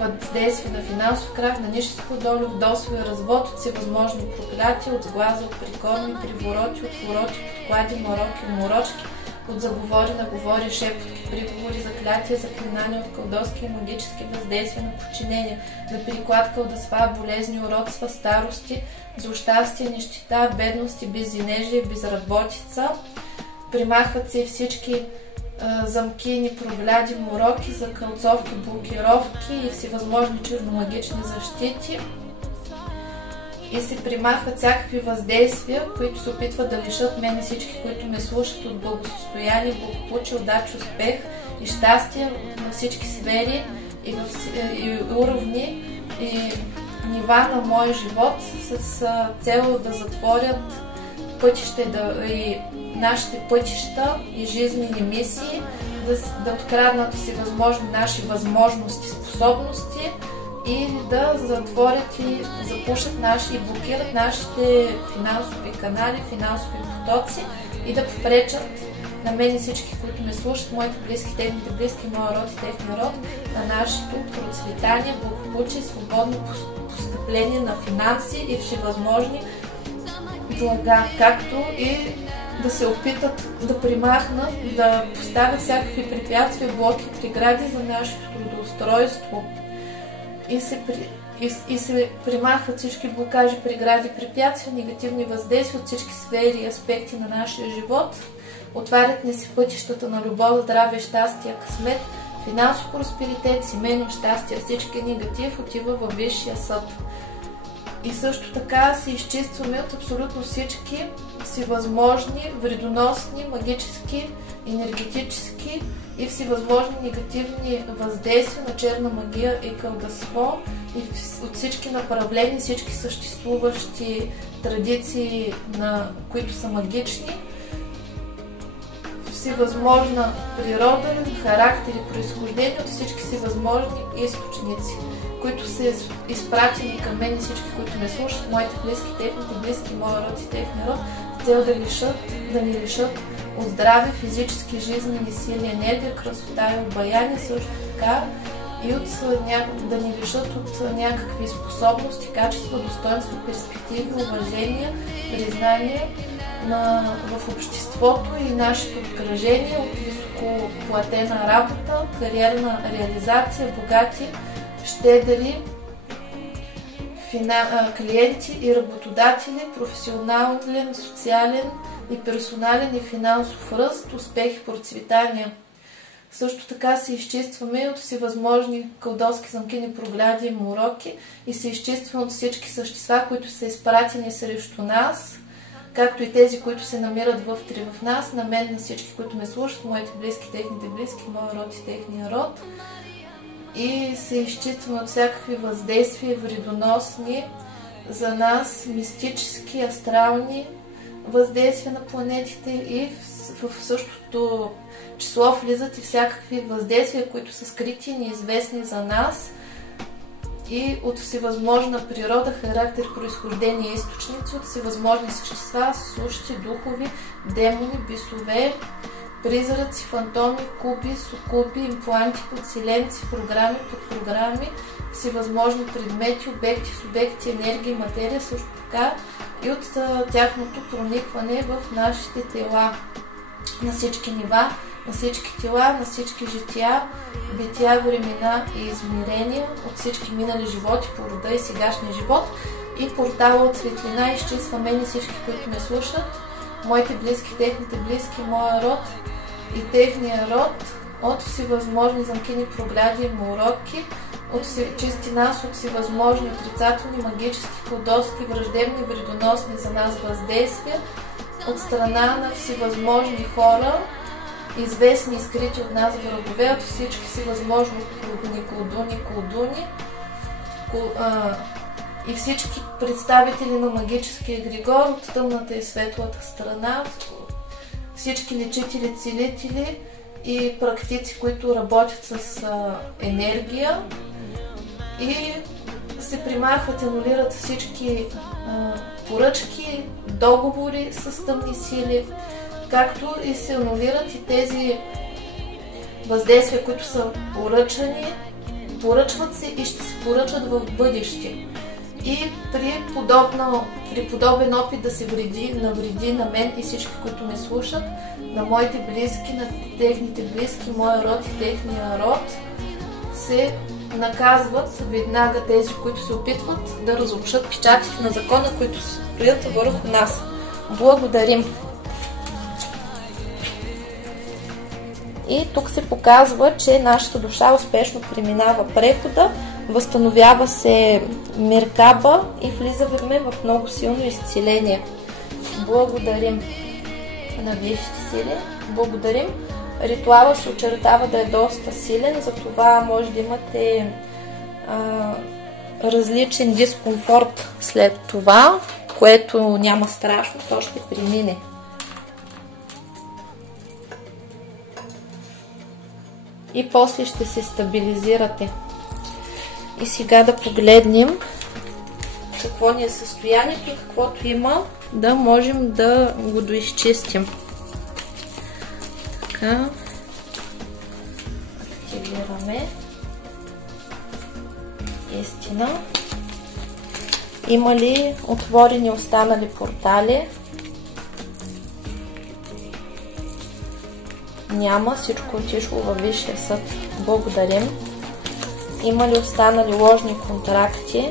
въздействие на финансов крах, на нищеско долю, вдовство и развод, от всевъзможни проклятия, от сглаза, от прикорми, привороти, от вороти, подклади, мороки, уморочки, от заговори, наговори, шепотки, приговори, заклятия, заклинания, от кълдовски и магически въздействия на подчинения, на приклад, кълдества, болезни, уродства, старости, злощастие, нищета, бедности, безденежие, безработица. Примахват се и всички замкини, прогляди, мороки, закълцовки, блокировки и всевъзможни черномагични защити. И се примахват всякакви въздействия, които се опитват да лишат мен и всички, които ме слушат, от благосостояние, благополучие, удача, успех и щастие на всички сфери и уровни и нива на моя живот, с цел да затворят пътища и нашите пътища и жизнени мисии, да откраднат всевъзможни наши възможности, способности и да затворят и запушат и блокират нашите финансови канали, финансови потоци и да попречат на мен и всички, които ме слушат, моите близки, техните близки, моя род и техния род, на нашето процветание, благополучие, свободно постъпление на финанси и всевъзможни блага, както и да се опитат да примахнат, да поставят всякакви препятствия, блоки, прегради за нашето трудоустройство. И се примахват всички блокажи, прегради, препятствия, негативни въздействия от всички сфери и аспекти на нашия живот. Отварят ни се пътищата на любов, здраве, щастие, късмет, финансов просперитет, семейно щастие. Всички негатив отива във Висшия съд. И също така се изчистваме от абсолютно всички всевъзможни вредоносни, магически, енергетически и всевъзможни негативни въздействия на черна магия и кълдество и от всички направления, всички съществуващи традиции, които са магични, всевъзможна природа, характер и произхождение от всички всевъзможни източници, които са изпратени към мен и всички, които ме слушат, моите близки, техните близки, моя род и техния род, с цел да ни лишат от здраве, физически, жизнени сили, енергия, красота и обаяние, също така и да ни лишат от някакви способности, качества, достоинства, перспективи, уважение, признание в обществото и нашето обкръжение, от високоплатена работа, кариерна реализация, богати, щедри клиенти и работодатели, професионален, социален и персонален и финансов ръст, успех и процветание. Също така се изчистваме от всевъзможни кълдовски замкини, прогляди и мороки и се изчистваме от всички същества, които са изпратени срещу нас, както и тези, които се намират вътре в нас, на мен, на всички, които ме слушат, моите близки, техните близки, моя род и техния род. И се изчистваме от всякакви въздействия, вредоносни за нас, мистически, астрални въздействия на планетите, и в същото число влизат и всякакви въздействия, които са скрити и неизвестни за нас, и от всевъзможна природа, характер, произхождение и източници, от всевъзможни същества, сущи, духови, демони, бисове, призраци, фантоми, куби, сукуби, импланти, подселенци, програми, подпрограми, всевъзможни предмети, обекти, субекти, енергия и материя, също така и от тяхното проникване в нашите тела на всички нива, на всички тела, на всички жития, бития, времена и измерения, от всички минали животи по рода и сегашния живот, и портала от светлина изчиства мен и всички, които ме слушат, моите близки, техните близки, моя род и техния род, от всевъзможни замкини, прогляди и мороки, чисти нас от всевъзможни отрицателни, магически, колдовски, враждебни, вредоносни за нас въздействия, от страна на всевъзможни хора известни и скрити от нас врагове, от всички си възможни колдуни и всички представители на магическия егрегор от тъмната и светлата страна, всички лечители, целители и практици, които работят с енергия, и се примахват, анулират всички поръчки, договори с тъмни сили, както и се анулират и тези въздействия, които са поръчани, поръчват се и ще се поръчат в бъдеще. И при подобен опит да се навреди на мен и всички, които ме слушат, на моите близки, на техните близки, моя род и техния род, се наказват веднага тези, които се опитват да разрушат печатите на закона, които стоят върху нас. Благодарим! И тук се показва, че нашата душа успешно преминава прехода, възстановява се Меркаба и влизаме в много силно изцеление. Благодарим на висшите сили. Благодарим. Ритуала се очертава да е доста силен, затова може да имате различен дискомфорт след това, което няма страшно, то ще премине. И после ще се стабилизирате. И сега да погледнем какво ни е състоянието и каквото има, да можем да го доизчистим. Така. Активираме. Истина. Има ли отворени останали портали? Няма, всичко отишло във Висшия съд. Благодарим. Има ли останали ложни контракти?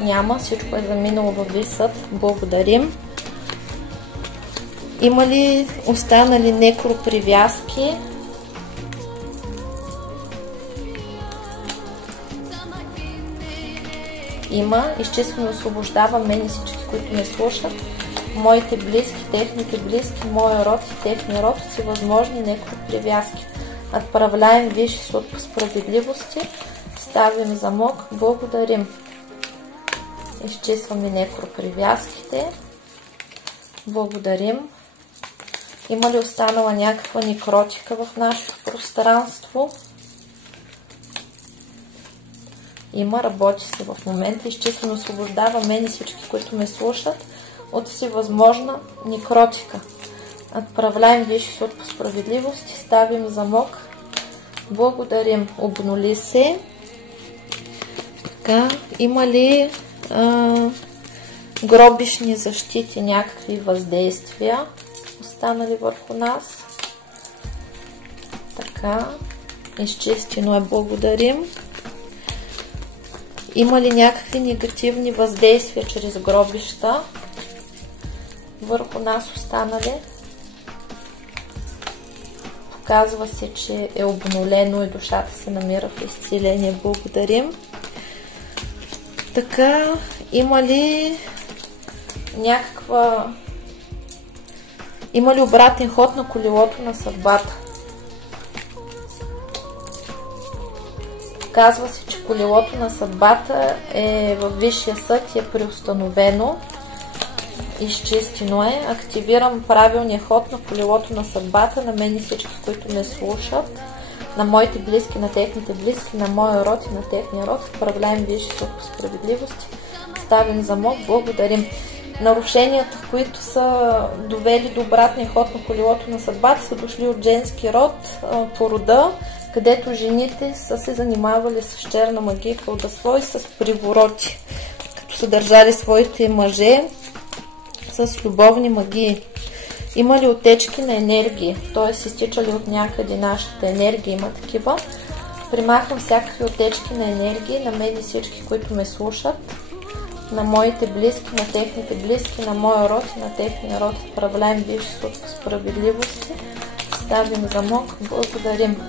Няма, всичко е заминало във Висшия съд. Благодарим. Има ли останали некропривязки? Има. Изчиствено освобождавам мен и всички, които ме слушат, моите близки, техните близки, моя род и техния род от всевъзможни некропривязки. Отправляем Висши съд по справедливости, ставим замок, благодарим. Изчистваме некропривязките, благодарим. Има ли останала някаква некротика в нашето пространство? Има, работи се в момента. Изчислено освобождава мен и всички, които ме слушат, от всевъзможна некротика. Отправляем Висши съд по справедливост и ставим замок. Благодарим. Обнули се. Така, има ли гробишни защити, някакви въздействия останали върху нас? Така, изчистено е, благодарим. Има ли някакви негативни въздействия чрез гробища върху нас останали? Показва се, че е обнулено и душата се намира в изцеление. Благодарим. Така, има ли Има ли обратен ход на колелото на съдбата? Казва се, че колелото на съдбата е във Висшия съд и е преустановено. Изчистено е. Активирам правилния ход на колелото на съдбата, на мен и всички, които ме слушат, на моите близки, на техните близки, на моя род и на техния род. Управляем Висши съд по справедливост. Ставим замок. Благодарим. Нарушенията, които са довели до обратния ход на колелото на съдбата, са дошли от женски род, по рода, където жените са се занимавали с черна магия, колдовство и с привороти, като са държали своите мъже с любовни магии. Има ли отечки на енергии, т.е. изтичали от някъде нашата енергия, има такива. Примахвам всякакви отечки на енергии, на мен и всички, които ме слушат, на моите близки, на техните близки, на моя род и на техния род. Отправляем Висши съд по справедливости. Ставим замок. Благодарим.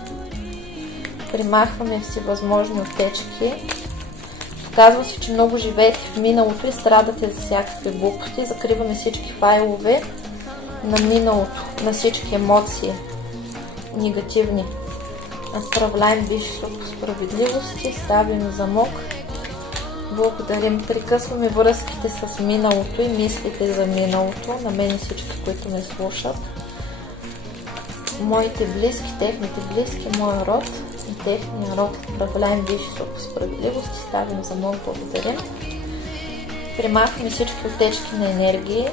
Примахваме всевъзможни отечки. Показва се, че много живеете в миналото и страдате за всякакви глупости. Закриваме всички файлове на миналото, на всички емоции, негативни. Отправляем висши справедливости, ставим замок. Благодарим. Прекъсваме връзките с миналото и мислите за миналото. На мен и всички, които ме слушат. Моите близки, техните близки, моя род и техния род. Отправляем висши справедливости, ставим замок. Благодарим. Примахваме всички отечки на енергии.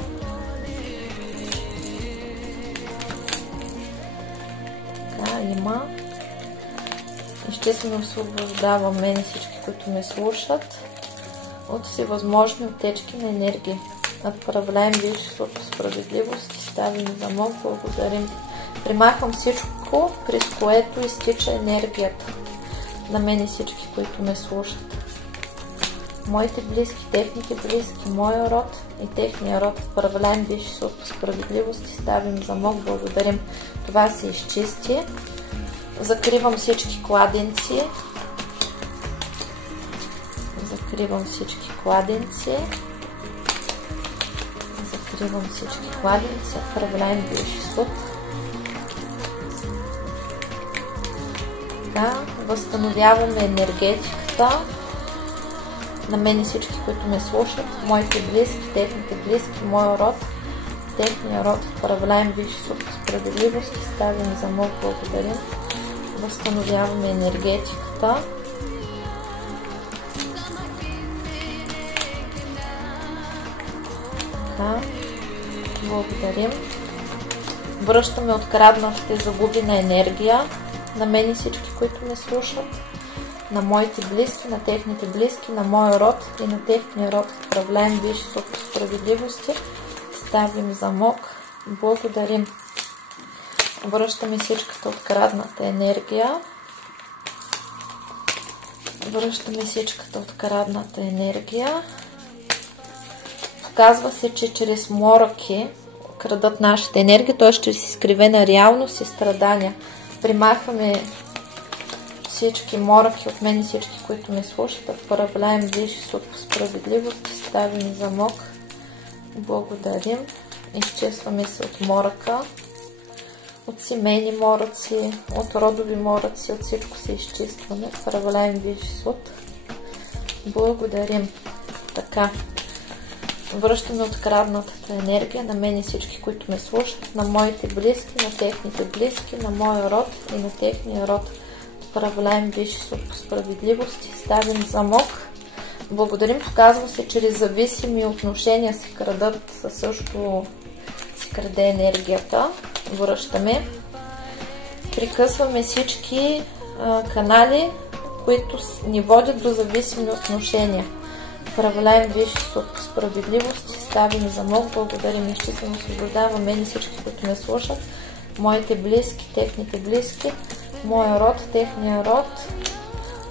Така, има. Изчистваме, освобождавам мен и всички, които ме слушат от всевъзможни отечки на енергия. Отправляем висши справедливости, ставим замок. Благодарим. Примахвам всичко, през което изтича енергията на мен и всички, които ме слушат. Моите близки, техните близки, моя род и техния род. Отправляем висши справедливости, ставим замок. Благодарим. Това се изчисти. Закривам всички кладенци. Закривам всички кладенци. Закривам всички кладенци. Отправляем висши суд. Така, възстановяваме енергетиката на мен и всички, които ме слушат. Моите близки, техните близки, моя род, техния род. Отправляем висши справедливости, ставим замок. Благодарим. Възстановяваме енергетиката. Така, благодарим. Връщаме откраднатите загубена енергия на мен и всички, които ме слушат, на моите близки, на техните близки, на моя род и на техния род. Отправляем висши справедливости, ставим замок. Благодарим. Връщаме всичката открадната енергия. Връщаме всичката открадната енергия. Показва се, че чрез мороки крадат нашата енергия, т.е. чрез изкривена реалност и страдания. Примахваме всички мороки от мен и всички, които ме слушат. Отправляем висши справедливости, ставим замок. Благодарим. Изчистваме се от морока, от семейни мороци, от родови мороци, от всичко се изчистваме. Отправляем висши суд. Благодарим. Така. Връщаме откраднатата енергия на мен и всички, които ме слушат, на моите близки, на техните близки, на моя род и на техния род. Отправляем висши справедливости, ставим замок. Благодарим. Показва се, чрез зависими отношения се крадат, също се краде енергията. Връщаме. Прекъсваме всички канали, които ни водят до зависими отношения. Отправляем висши справедливости, ставим замок. Благодарим. Изчистваме, освобождавам мен и всички, които ме слушат, моите близки, техните близки, моя род, техния род,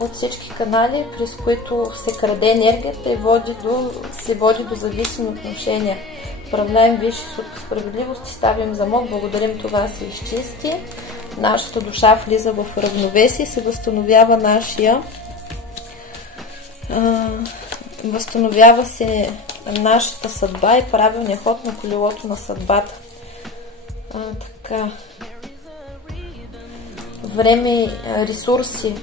от всички канали, през които се краде енергията и се води до зависими отношения. Отправляем висши справедливости, ставим замок. Благодарим. Това се изчисти. Нашата душа влиза в равновесие, се възстановява възстановява се нашата съдба и правилният ход на колелото на съдбата. Така. Време, ресурси,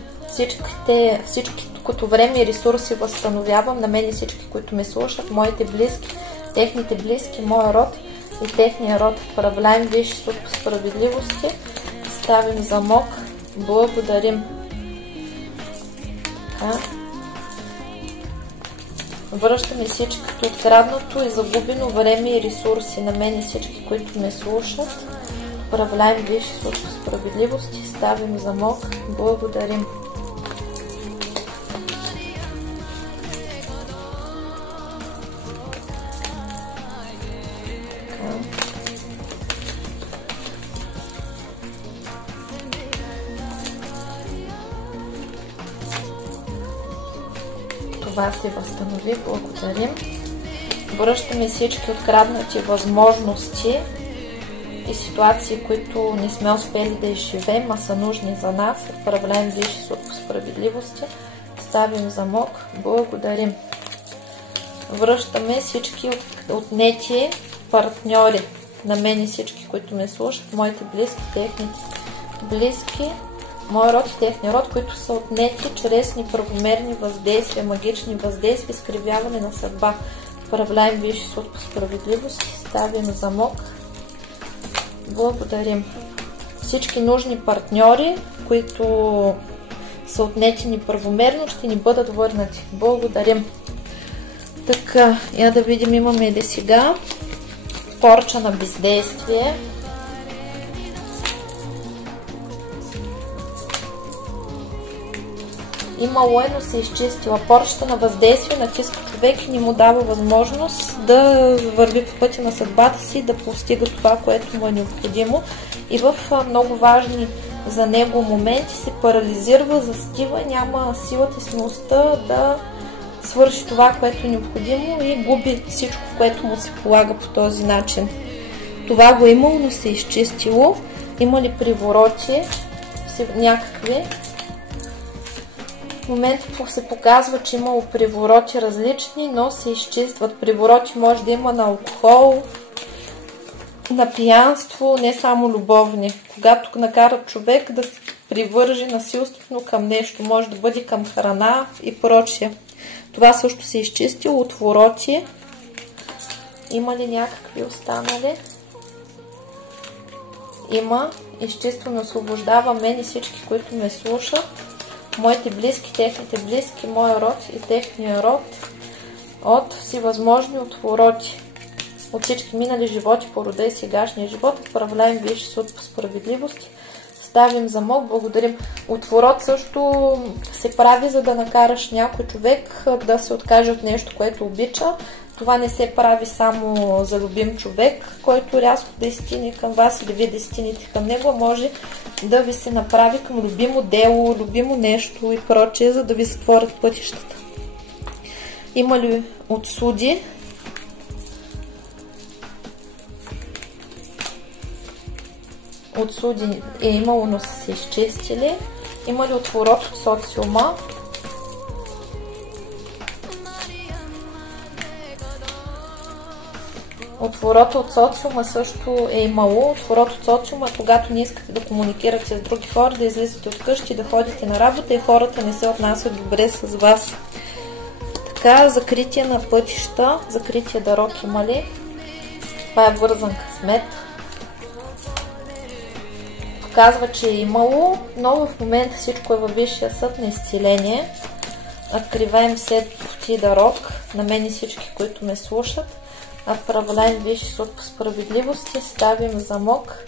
всичкото време и ресурси възстановявам на мен и всички, които ме слушат, моите близки, техните близки, моя род и техния род. Отправляем висши справедливости, ставим замок. Благодарим. Така. Връщаме всичкото откраднато и загубено време и ресурси на мен и всички, които ме слушат. Отправляем висши справедливости, ставим замок. Благодарим. Това се възстанови. Благодарим. Връщаме всички откраднати възможности и ситуации, които не сме успели да изживеем, а са нужни за нас. Отправляем висши справедливости, ставим замок, благодарим. Връщаме всички отнети партньори на мен и всички, които ме слушат, моите близки, техните близки, мой род и техния род, които са отнети чрез неправомерни въздействия, магични въздействия, изкривяване на съдба. Управляем Висши съд по справедливост, ставим замок, благодарим. Всички нужни партньори, които са отнети неправомерно, ще ни бъдат върнати. Благодарим. Така, я да видим имаме ли сега порча на бездействие. Имало е, но се изчистила. Порчата на въздействие натиска човек и ни му дава възможност да върви по пътя на съдбата си, да постига това, което му е необходимо. И в много важни за него моменти се парализира, застива, няма силата и смелостта да свърши това, което е необходимо и губи всичко, което му се полага по този начин. Това го е имало, но се е изчистило. Има ли привороти някакви? В момента се показва, че имало привороти различни, но се изчистват. Привороти може да има на алкохол, на пиянство, не само любовни. Когато накарат човек да се привържи насилствено към нещо, може да бъде към храна и прочие. Това също се изчистило. Отвороти. Има ли някакви останали? Има. Изчистваме, освобождава мен и всички, които ме слушат. Моите близки, техните близки, моя род и техния род от всевъзможни отвороти. От всички минали животи по рода и сегашния живот управляем Висши съд по справедливост. Ставим замок, благодарим. Отворот също се прави, за да накараш някой човек да се откаже от нещо, което обича. Това не се прави само за любим човек, който рязко да изтине към вас или вие да изтинете към него, може да ви се направи към любимо дело, любимо нещо и прочее, за да ви затворят пътищата. Има ли отсуди? Отсуди е имало, но са се изчистили. Има ли отворот от социума? Отворота от социума също е имало. Отворот от социума е когато не искате да комуникирате с други хора, да излизате от къщи, да ходите на работа и хората не се отнасят добре с вас. Така, закритие на пътища, закритие дорог има ли? Това е вързан късмет. Показва, че е имало, но в момента всичко е във Висшия съд на изцеление. Откриваем сет пути дорог на мен и всички, които ме слушат. Управляем Висши съд по справедливост и ставим замок.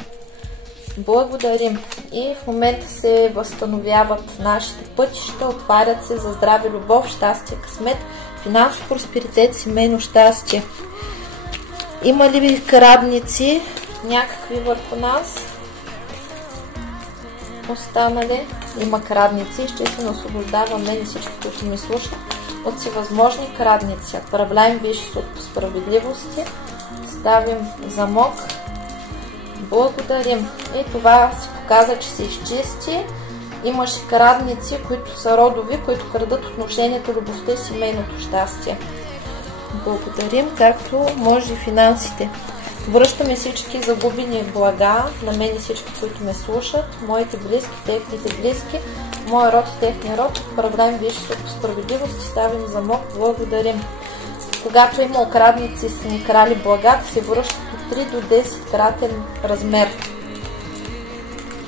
Благодарим. И в момента се възстановяват нашите пътища, отварят се за здраве, любов, щастие, късмет, финансов просперитет, семейно щастие. Има ли крадници някакви върху нас? Останали? Има крадници. Изчислено освобождавам мен и всички, които ми слушат от всевъзможни крадници. Управляем Висши съд по справедливости. Ставим замок. Благодарим. И това се показва, че се изчисти. Имаше крадници, които са родови, които крадат отношението, любовта и семейното щастие. Благодарим, както може и финансите. Връщаме всички загубени блага на мен и всички, които ме слушат, моите близки, техните близки, моя род и техния род. Управляем Висши съд по справедливост и ставим замок. Благодарим. Когато има окрадници и са ни крали блага, се връщат от 3 до 10 кратен размер.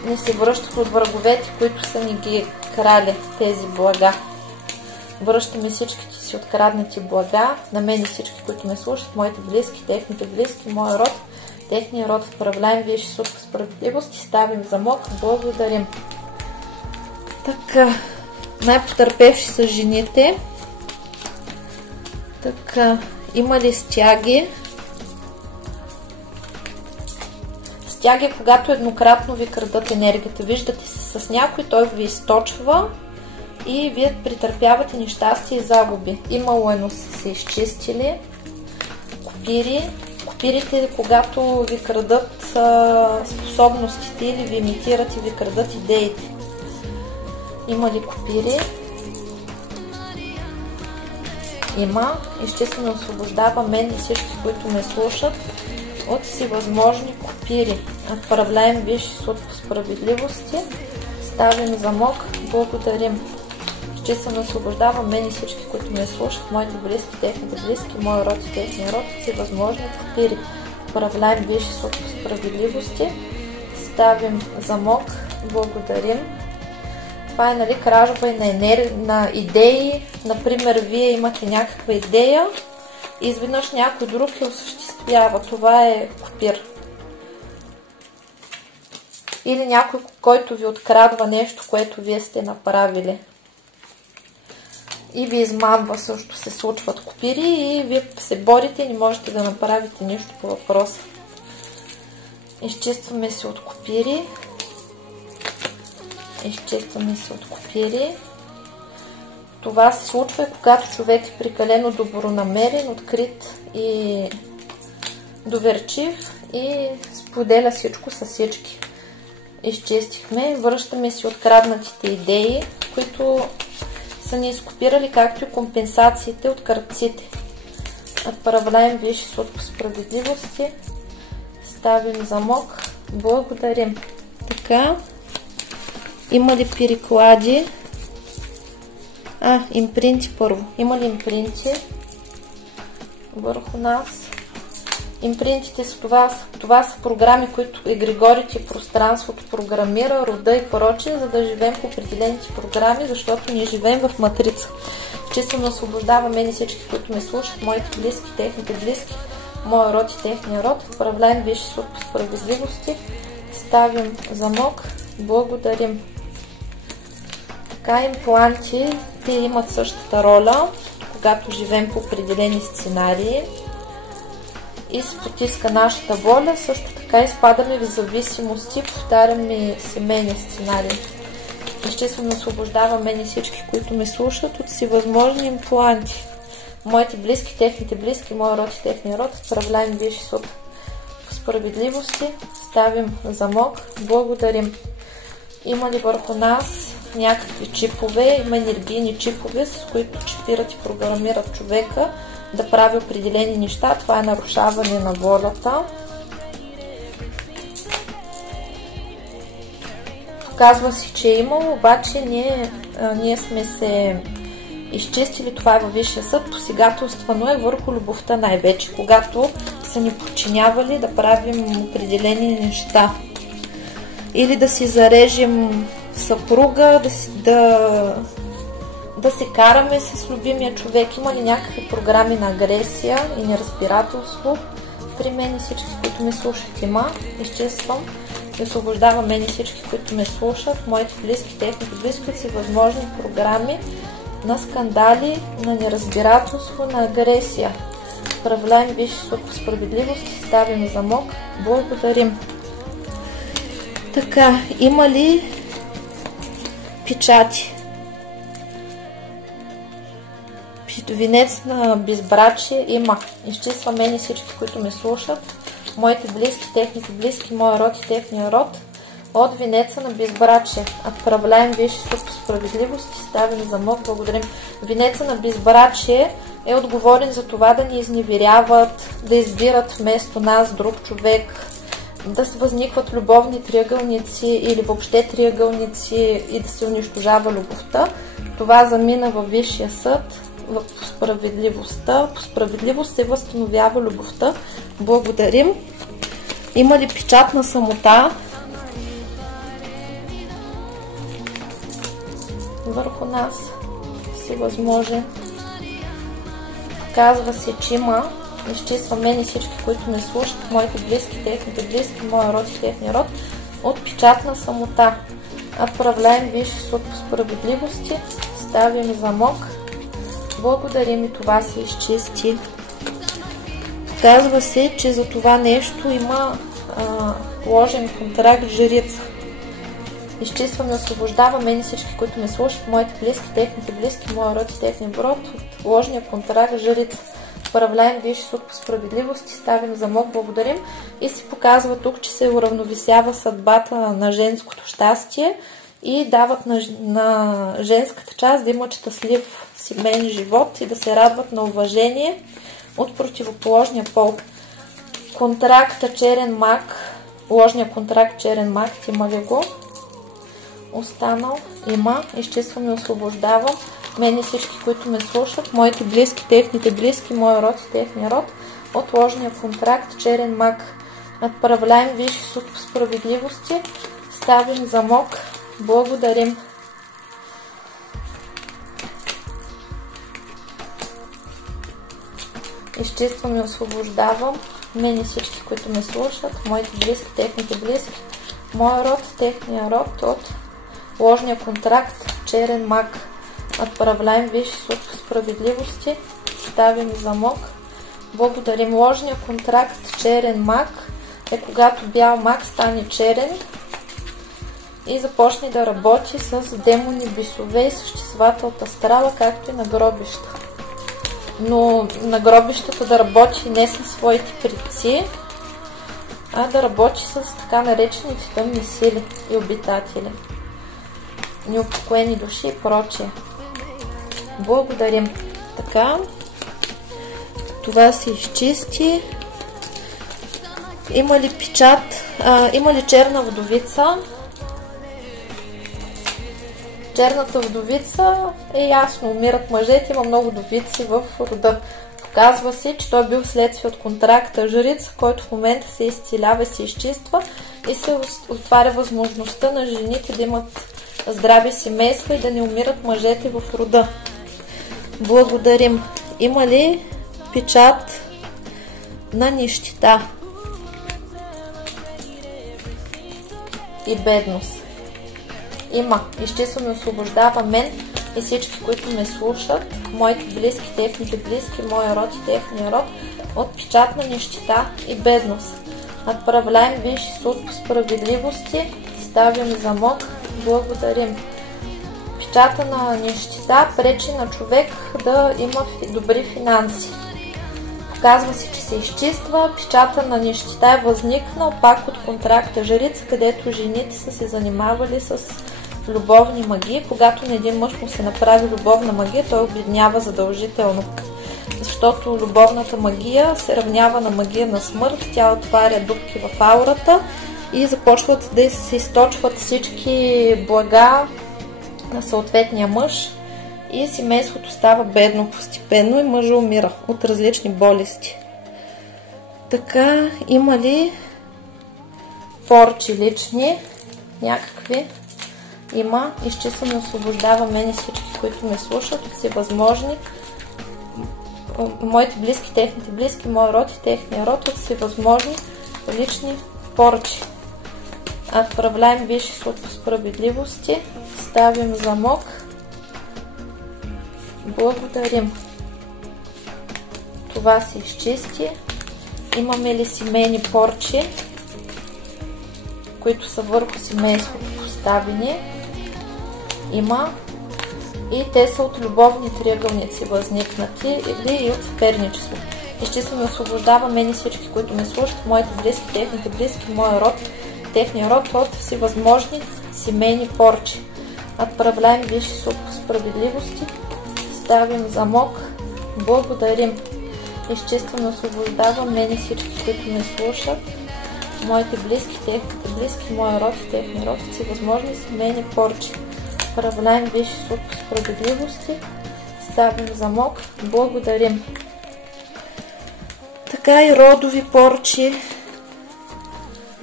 Не се връщат от враговете, които са ни ги крали тези блага. Връщаме всичките си откраднати блага на мен и всички, които ме слушат, моите близки, техните близки, моя род, техния род. Управляем Висши съд по справедливост и ставим замок. Благодарим. Така, най-потърпевши са жените. Така, има ли стяги? Стяги е когато еднократно ви крадат енергията. Виждате се с някой, той ви източва и вие претърпявате нещастие и загуби. Имало е, но са се изчистили. Копири. Копирите, когато ви крадат способностите или ви имитират и ви крадат идеите. Има ли копири? има. Изчистваме, освобождава мен и всички, които ме слушат от всевъзможни копири. Отправляем Висши суд по справедливости. Ставим замок. Благодарим. Изчистваме, освобождава мен и всички, които ме слушат, моите близки, техните близки, мой род и техния род, всевъзможни копири. Отправляем Висши суд по справедливости. Ставим замок. Благодарим. Това е, нали, кражба и на идеи. Например, вие имате някаква идея и изведнъж някой друг я осъществява. Това е копир. Или някой, който ви открадва нещо, което вие сте направили. И ви измамва, също се случват копири и вие се борите и не можете да направите нищо по въпроса. Изчистваме се от копири. Изчистваме се от копири. Това се случва, когато човек е прекалено добронамерен, открит и доверчив и споделя всичко с всички. Изчистихме. Връщаме си откраднатите идеи, които са ни изкопирали, както и компенсациите от кръците. Отправляем Висши суд по справедливости. Ставим замок. Благодарим. Така. Има ли переклади? Импринти първо. Има ли импринти върху нас? Импринтите са това са програми, които егрегорите, пространството програмира, рода и прочее, за да живеем по определените програми, защото ние живеем в матрица. Числено освобождава мен и всички, които ме слушат, моите близки, техните близки, моя род и техния род. Отправляем Висши суд по справедливости. Ставим замок. Благодарим. Така, импланти, те имат същата роля, когато живеем по определени сценарии и се потиска нашата воля, също така изпадаме в зависимости, повтаряме семейни сценарии. Изчистваме, освобождава мен и всички, които ме слушат от всевъзможни импланти. Моите близки, техните близки, моя род и техния род. Отправляем Висши суд по справедливости. Ставим замок. Благодарим. Има ли върху нас някакви чипове? Има енергийни чипове, с които чипират и програмират човека да прави определени неща. Това е нарушаване на волята. Показва се, че е имало, обаче ние сме се изчистили. Това е във Висшия съд. Посегателствано е върху любовта най-вече, когато са ни подчинявали да правим определени неща. Или да си зарежем съпруга, да се караме с любимия човек. Има ли някакви програми на агресия и неразбирателство? При мен и всички, които ме слушат, има. Изчиствам и освобождава мен и всички, които ме слушат, моите близки, техните близки, си възможни програми на скандали, на неразбирателство, на агресия. Отправляем Висши суд по справедливост и ставим замок. Благодарим. Така, има ли печати? Венец на безбрачие има. Изчиства мен и всички, които ме слушат, моите близки, техните близки, моя род и техния род от венеца на безбрачие. Отправляем Висши суд по справедливост и ставим замок. Благодарим. Венеца на безбрачие е отговорен за това да ни изневеряват, да избират вместо нас друг човек, да се възникват любовни триъгълници или въобще триъгълници и да се унищожава любовта. Това замина във Висшия съд по справедливостта. По справедливост се възстановява любовта. Благодарим. Има ли печат на самота върху нас? Всевъзможен. Казва се, че има. Изчиства мен и всички, които ме слушат, моите близки, техните близки, моя род и техния род от печат на самота. Отправляем Висши суд по справедливости. Ставим замок. Благодарим и това се изчисти. Казва се, че за това нещо има ложен контракт жрица. Изчистваме, освобождава мен и всички, които ме слушат, моите близки, техните близки, моя род и техния род от ложния контракт жрица. Отправляем Висши суд по справедливост и ставим замок. Благодарим. И се показва тук, че се уравновесява съдбата на женското щастие и дават на женската част да имат щастлив семейен живот и да се радват на уважение от противоположния пол. Контракта черен маг, ложния контракт черен маг, има ли го? Останал? Има. Изчиствам и освобождавам мен и всички, които ме слушат, моите близки, техните близки, моя род и техния род, от ложния контракт черен маг. Надправляем висши суд по справедливости, ставим замок, благодарим. Изчиствам и освобождавам мен и всички, които ме слушат, моите близки, техните близки, моя род, техния род, от ложния контракт черен маг. Отправляем висши суд по справедливости, ставим замок, благодарим. Ложния контракт черен маг е когато бял маг стане черен и започне да работи с демони, бисове и съществата от астрала, както и на гробища. Но на гробищата да работи не със своите предци, а да работи с така наречените тъмни сили и обитатели, неупокоени души и прочее. Благодарим. Така, това се изчисти. Има ли печат? Има ли черна вдовица? Черната вдовица е ясно. Умират мъжете, има много вдовици в рода. Показва се, че той е бил следствие от контракта жрица, който в момента се изцелява и се изчиства и се отваря възможността на жените да имат здрави семейства и да не умират мъжете в рода. Благодарим. Има ли печат на нищета и бедност? Има. Изчиствам и освобождава мен и всички, които ме слушат, моите близки, техните близки, моя род и техния род, от печат на нищета и бедност. Отправляем висши суд по справедливости, ставим замок, благодарим. Печата на нищета пречи на човек да има добри финанси. Показва се, че се изчиства. Печата на нищета е възникнал пак от контракта жрица, където жените са се занимавали с любовни магии. Когато на един мъж му се направи любовна магия, той обеднява задължително. Защото любовната магия се равнява на магия на смърт. Тя отваря дупки в аурата и започват да се източват всички блага на съответния мъж и семейството става бедно постепенно и мъжа умира от различни болести. Така, има ли порчи лични? Някакви? Има. Изчиствам и освобождава мен и всички, които ме слушат от всевъзможни. Моите близки, техните близки, моя род и техния род от всевъзможни лични порчи. Отправляем висши суд по справедливости, ставим замок, благодарим. Това се изчисти. Имаме ли семейни порчи, които са върху семейството поставени? Има. И те са от любовни триъгълници възникнати или и от съперничество. Изчиствам и освобождавам мен и всички, които ме слушат, моите близки, техните близки, моя род, техния род от всевъзможни семейни порчи. Отправляем висши суд по справедливости, ставим замок, благодарим. Изчиствам и освобождавам мен и всички, които ме слушат, моите близки, техните близки, моя род и техния род от всевъзможни семейни порчи. Отправляем висши суд по справедливости, ставим замок, благодарим. Така и родови порчи.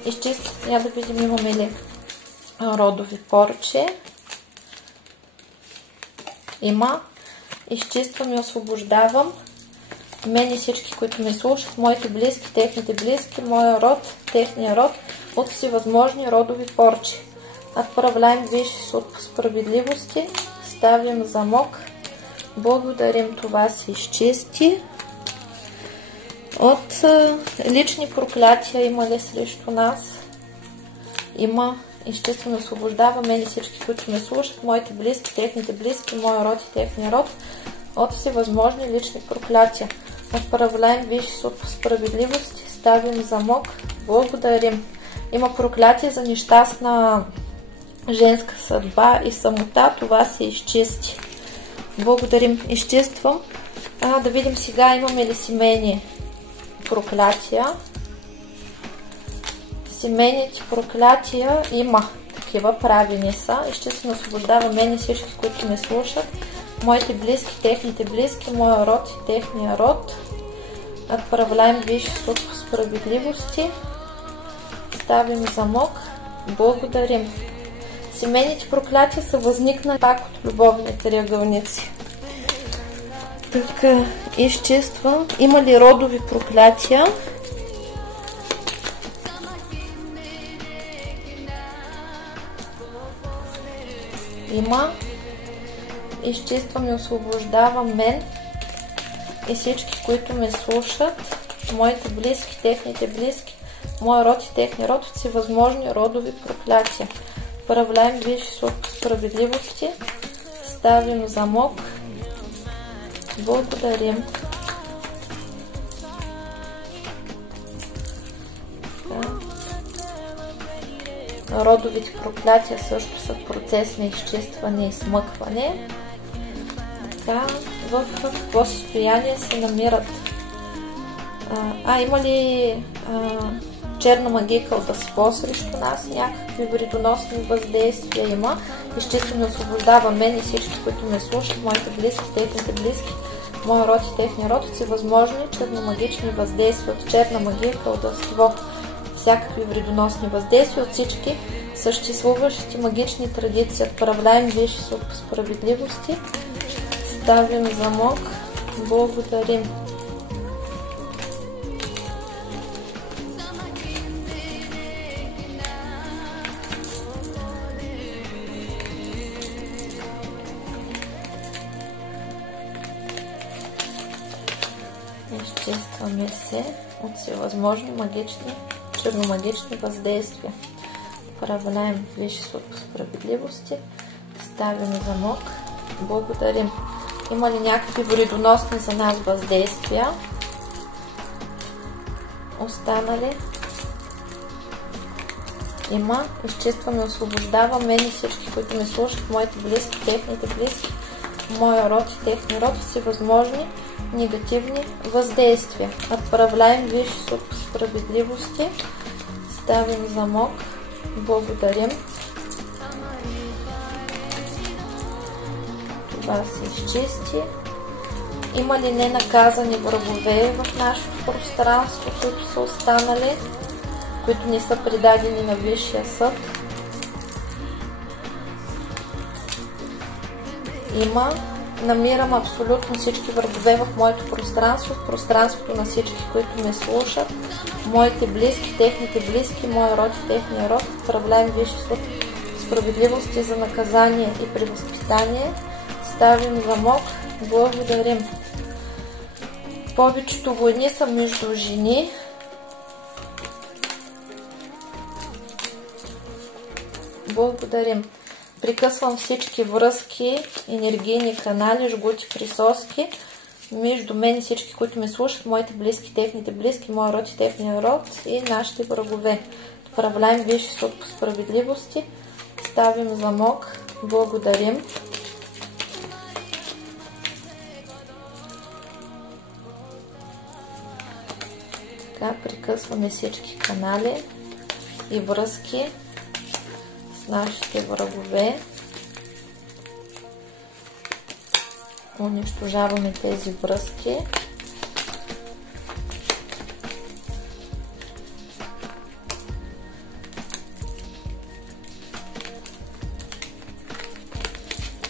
Изчиствам, да видим имаме ли родови порчи. Има. Изчиствам и освобождавам мен и всички, които ме слушат, моите близки, техните близки, моя род, техния род от всевъзможни родови порчи. Отправляем висши суд по справедливости, ставим замок, благодарим. Това се изчисти. От лични проклятия има ли срещу нас? Има. Изчиствам и освобождава мен и всички, които ме слушат, моите близки, техните близки, моя род и техния род от всевъзможни лични проклятия. Отправляем висши суд по справедливости, ставим замок, благодарим. Има проклятие за нещастна женска съдба и самота, това се изчисти. Благодарим. Изчиствам. Да видим сега имаме ли семейни проклятия. Семейните проклятия има такива, правени са. Естествено освобождава мен и всички, които ме слушат. Моите близки, техните близки, моя род и техния род. Отправляем Висши суд по справедливости. Ставим замок. Благодарим. Семейните проклятия са възникнали пак от любовните триъгълници. Така, изчиствам. Има ли родови проклятия? Има. Изчиствам и освобождавам мен и всички, които ме слушат, моите близки, техните близки, моя род и техния род от всевъзможни родови проклятия. Правляем Висши суд по справедливости. Ставим замок. Благодарим. Родовите проклятия също са в процес на изчистване и смъкване. Така, в какво състояние се намират? Има ли черна магия кълдъство срещу нас? Някакви вредоносни въздействия има. Изчистваме, освобождава мен и всички, които ме слушат, моите близки, техните близки, моя род и техния род от всевъзможни черномагични въздействия от черна магия кълдъство. Всякакви вредоносни въздействия от всички съществуващи магични традиции. Отправляем Висши суд по справедливости. Ставим замок. Благодарим. Изчистваме се от всевъзможни магични, черномагични въздействия. Правляем Висши суд по справедливости. Ставим замок. Благодарим. Има ли някакви вредоносни за нас въздействия? Останали? Има. Изчистваме, освобождавам мен и всички, които ме слушат, моите близки, техните близки, моя род и техния род, всевъзможни негативни въздействия. Отправляем Висши суд по справедливости. Ставим замок. Благодарим. Това се изчисти. Има ли ненаказани врагове в нашето пространство, които са останали, които не са предадени на Висшия съд? Има. Намирам абсолютно всички врагове в моето пространство, в пространството на всички, които ме слушат, моите близки, техните близки, моя род и техния род. Отправляем Висши суд справедливости за наказание и превъзпитание. Ставим замок. Благодарим. Повечето войни са между жени. Благодарим. Прекъсвам всички връзки, енергийни канали, жгути, присоски между мен и всички, които ме слушат, моите близки, техните близки, моя род и техния род и нашите врагове. Отправляем Висши суд по справедливости. Ставим замок. Благодарим. Така, прекъсваме всички канали и връзки с нашите врагове. Унищожаваме тези връзки.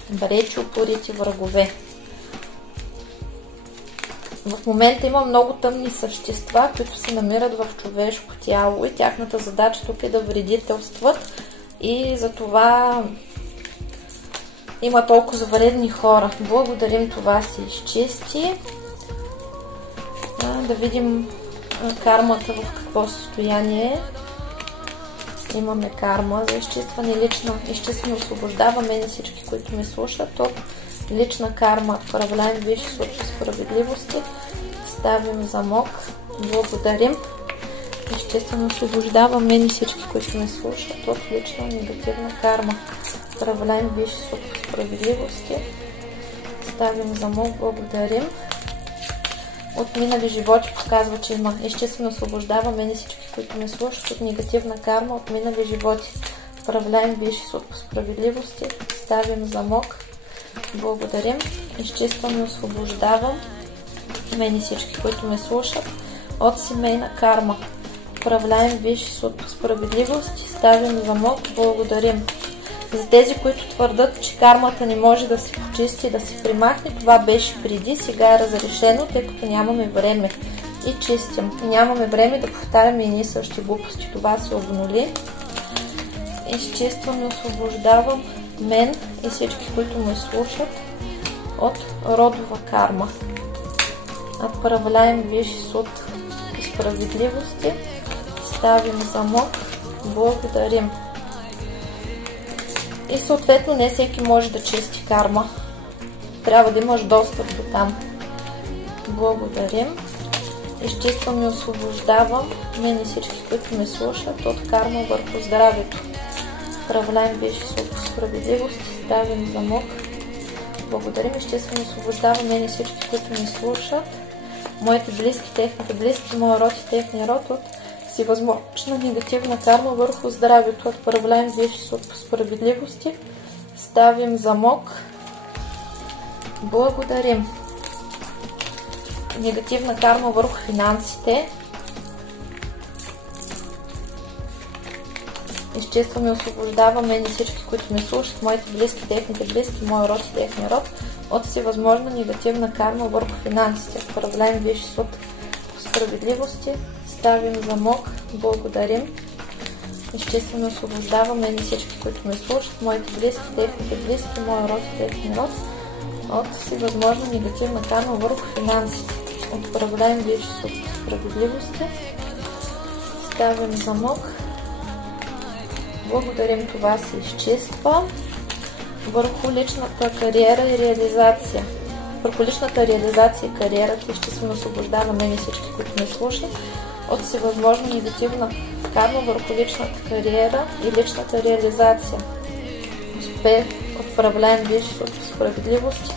Баречи, упорити врагове. В момента има много тъмни същества, които се намират в човешко тяло и тяхната задача тук е да вредителстват и затова има толкова вредни хора. Благодарим, това се изчисти. Да видим кармата в какво състояние е. Имаме карма за изчистване лично. Изчистване освобождаваме на всички, които ме слушат от лична карма. Отправляем Висши суд по справедливости. Ставим замок. Благодарим. Естествено освобождавам мен и всички, които ме слушат от лична негативна карма. Управляем висши справедливости. Ставим замок, благодарим. От минали животи показва, че има. Естествено освобождавам мен и всички, които ме слушат от негативна карма от минали животи. Управляем висши справедливости. Ставим замок, благодарим. Естествено освобождавам мен и всички, които ме слушат от семейна карма. Управляем висши справедливости. Ставим замок, благодарим. За тези, които твърдат, че кармата не може да се почисти и да се примахне, това беше преди, сега е разрешено, тъй като нямаме време и чистим. Нямаме време да повтаряме едни същи глупости. Това се обнули. Изчиствам и освобождавам мен и всички, които ме слушат от родова карма. Управляем висши справедливости. Ставим замок, благодарим. И съответно не всеки може да чисти карма. Трябва да имаш достъп до там. Благодарим. Изчиствам и освобождавам мен и всички, които ме слушат от карма върху здравето. Управляем висши справедливости. Ставим замок. Благодарим. Изчиствам и освобождавам мен и всички, които ме слушат. Моите близки, техните близки, моя род и техния род от всевъзможна негативна карма върху здравето. Управляем висши справедливости. Ставим замок. Благодарим. Негативна карма върху финансите. Изчистваме и освобождаваме и всички, които ме слушат, моите близки, техните близки, моя род и техния род от всевъзможна негативна карма върху финансите. Управляем висши справедливости. Ставим замок. Благодарим. Изчистваме и освобождаваме и всички, които ме слушат, моите близки, техните близки, моя род и техния род от всевъзможна негативна карма върху финансите. Управляем висши справедливости. Ставим замок. Благодарим, това се изчиства. Върху личната кариера и реализация. Върху личната реализация и кариерата изчистваме, освобождаваме и всички, които ме слушат от всевъзможна негативна карма върху личната кариера и личната реализация. Управляем висши справедливости.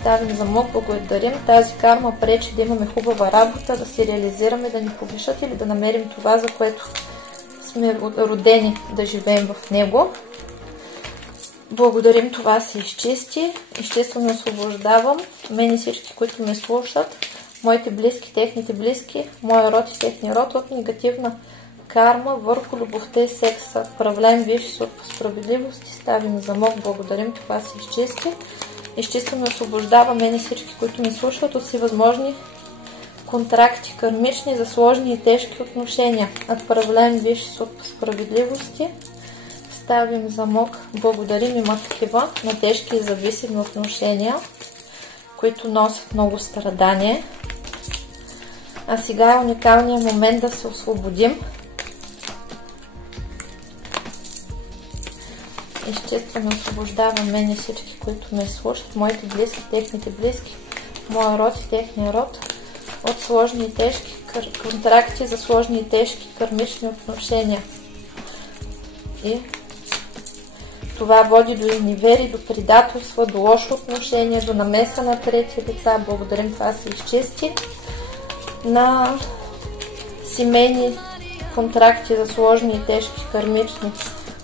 Ставим замок, благодарим. Тази карма пречи да имаме хубава работа, да се реализираме, да ни повишат или да намерим това, за което сме родени да живеем в него. Благодарим, това се изчисти. Изчистваме, освобождавам мен и всички, които ме слушат, моите близки, техните близки, моя род и техния род от негативна карма върху любовта и секса. Управляем висши справедливости. Ставим замок, благодарим, това се изчисти. Изчистваме, освобождавам мен и всички, които ме слушат от всевъзможни контракти, кармични за сложни и тежки отношения. Управляем висши справедливости. Ставим замок, благодарим, има такива на тежки и зависими отношения, които носят много страдание. А сега е уникалният момент да се освободим. Изчистваме, освобождавам мен и всички, които ме слушат, моите близки, техните близки, моя род и техния род от сложни и тежки контракти за сложни и тежки кармични отношения. И това води до изневери, до предателство, до лошо отношение, до намеса на трети лица. Благодарим, това се изчисти. На семейни контракти за сложни и тежки кармични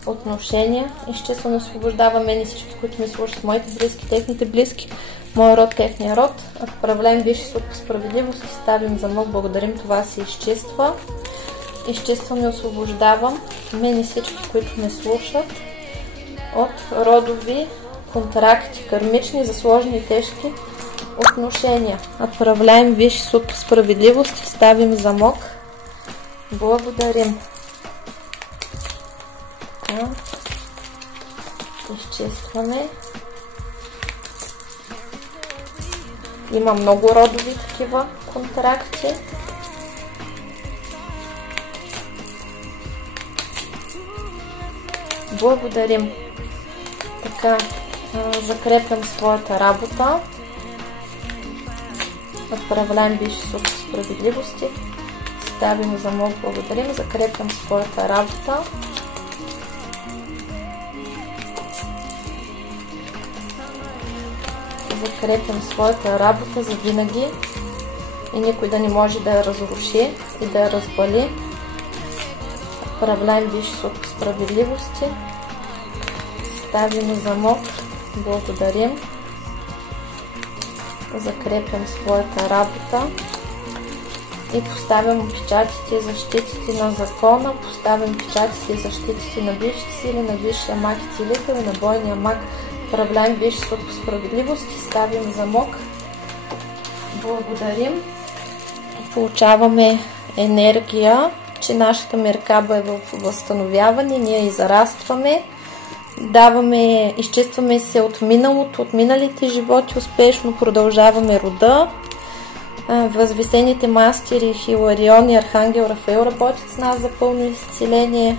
отношения. Изчистваме, освобождаваме мен и всички, които ме слушат, моите близки, техните близки, моя род, техния род. Управляем висши справедливости. Ставим замок, благодарим, това се изчиства. Изчиствам и освобождавам мен и всички, които ме слушат от родови контракти, кармични за сложни и тежки отношения. Управляем висши справедливости. Ставим замок. Благодарим. Така. Изчистваме. Има много родови такива контракти. Благодарим. Така, закрепям своята работа. Управляем висши справедливости. Ставим замок, благодарим, закрепям своята работа. Закрепям своята работа за винаги и никой да не може да я разруши и да я развали. Управляем висшето справедливости. Ставим замок, благодарим. Закрепям своята работа и поставям печатите и защитите на закона, поставям печатите и защитите на висшите сили, на висшия маг и целител и на бойния маг. Управляем висшето справедливости, ставим замок, благодарим. Получаваме енергия, че нашата меркаба е в възстановяване, ние израстваме. Изчистваме се от миналото, от миналите животи, успешно продължаваме рода. Възвисените мастери Хиларион и Архангел Рафаел работят с нас за пълно изцеление.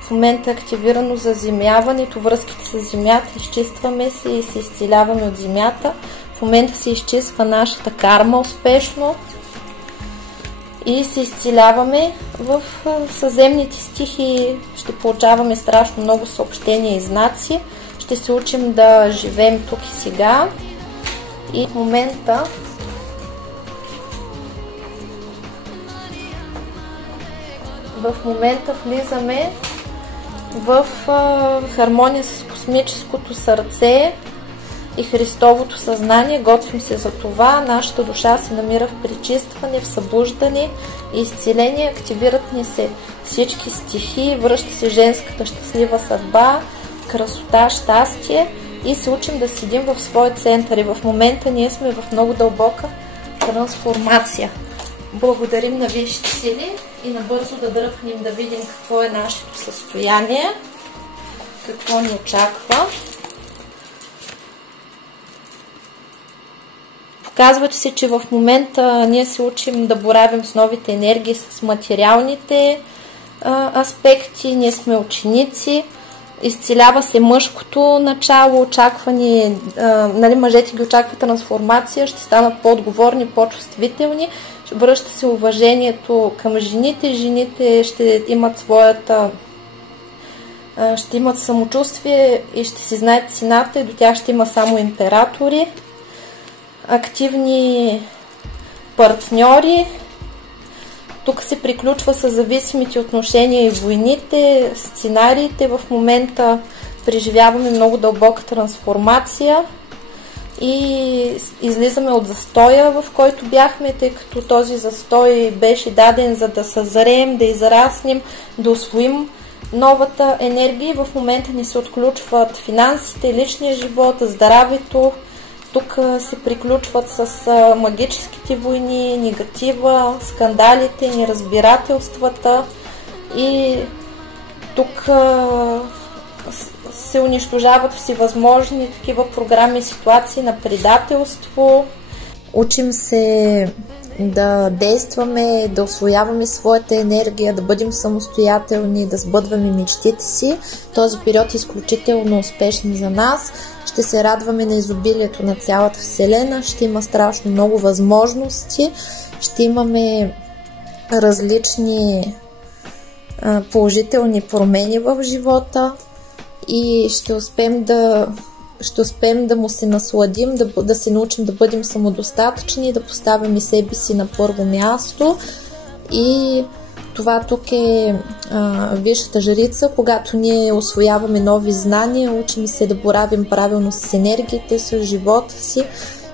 В момента е активирано заземяването, връзките с земята, изчистваме се и се изцеляваме от земята. В момента се изчиства нашата карма успешно и се изцеляваме в съземните стихии. Ще получаваме страшно много съобщения и знаци. Ще се учим да живеем тук и сега. И в момента влизаме в хармония с космическото сърце и Христовото съзнание. Готвим се за това. Нашата душа се намира в пречистване, в събуждане и изцеление. Активират ни се всички стихии, връща се женската щастлива съдба, красота, щастие и се учим да седим в своя център. И в момента ние сме в много дълбока трансформация. Благодарим на висшите сили и набързо да дръпнем да видим какво е нашето състояние, какво ни очаква. Показвате се, че в момента ние се учим да боравим с новите енергии, с материалните аспекти, ние сме ученици, изцелява се мъжкото начало, очакване, мъжете ги очаква трансформация, ще станат по-отговорни, по-чувствителни, връща се уважението към жените, жените ще имат ще имат самочувствие и ще си знаят цената и до тях ще има само императори. Активни партньори. Тук се приключва с зависимите отношения и войните, сценариите. В момента преживяваме много дълбока трансформация и излизаме от застоя, в който бяхме, тъй като този застой беше даден за да съзреем, да израснем, да усвоим новата енергия. В момента ни се отключват финансите, личния живот, здравето. Тук се приключват с магическите войни, негатива, скандалите, неразбирателствата и тук се унищожават всевъзможни такива програми и ситуации на предателство. Учим се да действаме, да усвояваме своята енергия, да бъдем самостоятелни, да сбъдваме мечтите си. Този период е изключително успешен за нас. Ще се радваме на изобилието на цялата Вселена, ще има страшно много възможности, ще имаме различни положителни промени в живота и ще успеем да му се насладим, да се научим да бъдем самодостатъчни, да поставим и себе си на първо място. И това тук е висшата жрица, когато ние усвояваме нови знания, учим се да боравим правилно с енергиите, с живота си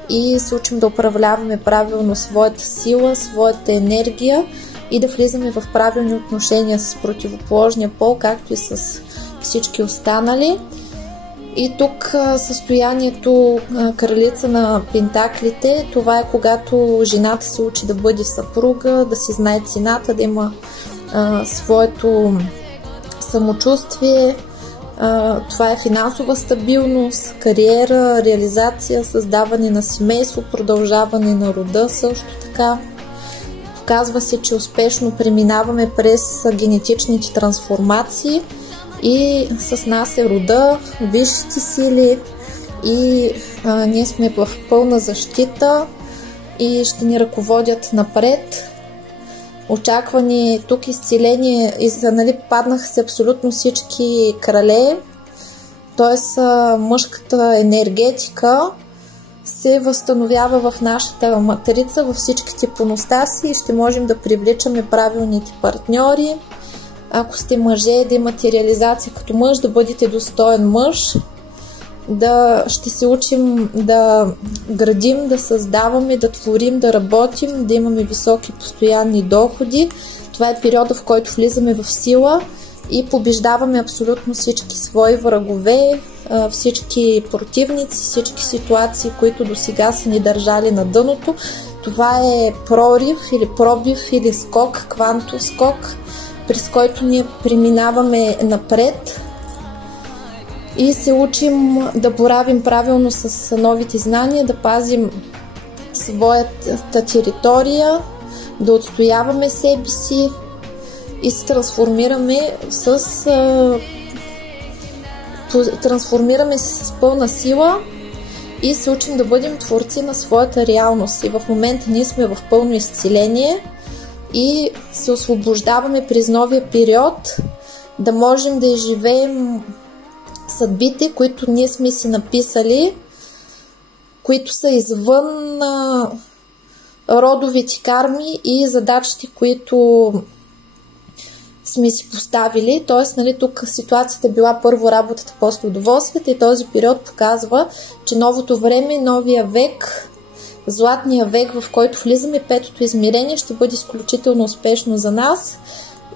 и се учим да управляваме правилно своята сила, своята енергия и да влизаме в правилни отношения с противоположния пол, както и с всички останали. И тук състоянието кралица на пентаклите, това е когато жената се учи да бъде съпруга, да си знае цената, да има своето самочувствие. Това е финансова стабилност, кариера, реализация, създаване на семейство, продължаване на рода също така. Показва се, че успешно преминаваме през генетичните трансформации и с нас е рода, висшите сили и ние сме в пълна защита и ще ни ръководят напред. очаквани тук изцеление и нали, паднаха се абсолютно всички крале, т.е. мъжката енергетика се възстановява в нашата матрица, във всичките ипоностаси и ще можем да привличаме правилните партньори. Ако сте мъже, да имате реализация като мъж, да бъдете достоен мъж, ще се учим да градим, да създаваме, да творим, да работим, да имаме високи постоянни доходи. Това е периода, в който влизаме в сила и побеждаваме абсолютно всички свои врагове, всички противници, всички ситуации, които до сега са ни държали на дъното. Това е прорив или пробив или скок, квантов скок, през който ние преминаваме напред и се учим да боравим правилно с новите знания, да пазим своята територия, да отстояваме себе си и се трансформираме с пълна сила и се учим да бъдем творци на своята реалност. И в момента ние сме в пълно изцеление и се освобождаваме през новия период да можем да изживеем съдбите, които ние сме си написали, които са извън родовите карми и задачите, които сме си поставили. Тоест, нали, тук ситуацията била първо работата, после удоволствието и този период показва, че новото време, новия век, златния век, в който влизаме, петото измерение, ще бъде изключително успешно за нас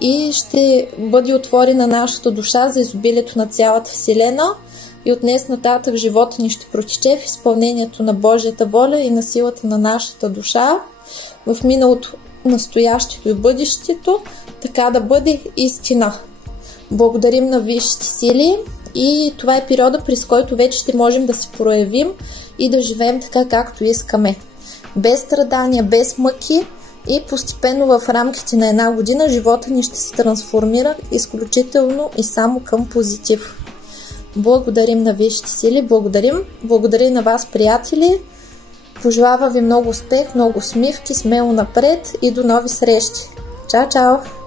и ще бъде отворена нашата душа за изобилието на цялата Вселена и от днес нататък живота ни ще протече в изпълнението на Божията воля и на силата на нашата душа в миналото, настоящето и бъдещето, така да бъде истина. Благодарим на висшите сили и това е периода, през който вече ще можем да се проявим и да живеем така, както искаме. Без страдания, без мъки и постепенно в рамките на една година живота ни ще се трансформира изключително и само към позитив. Благодарим на висшите сили, благодарим на вас, приятели. Пожелава ви много успех, много усмивки, смело напред и до нови срещи. Чао, чао!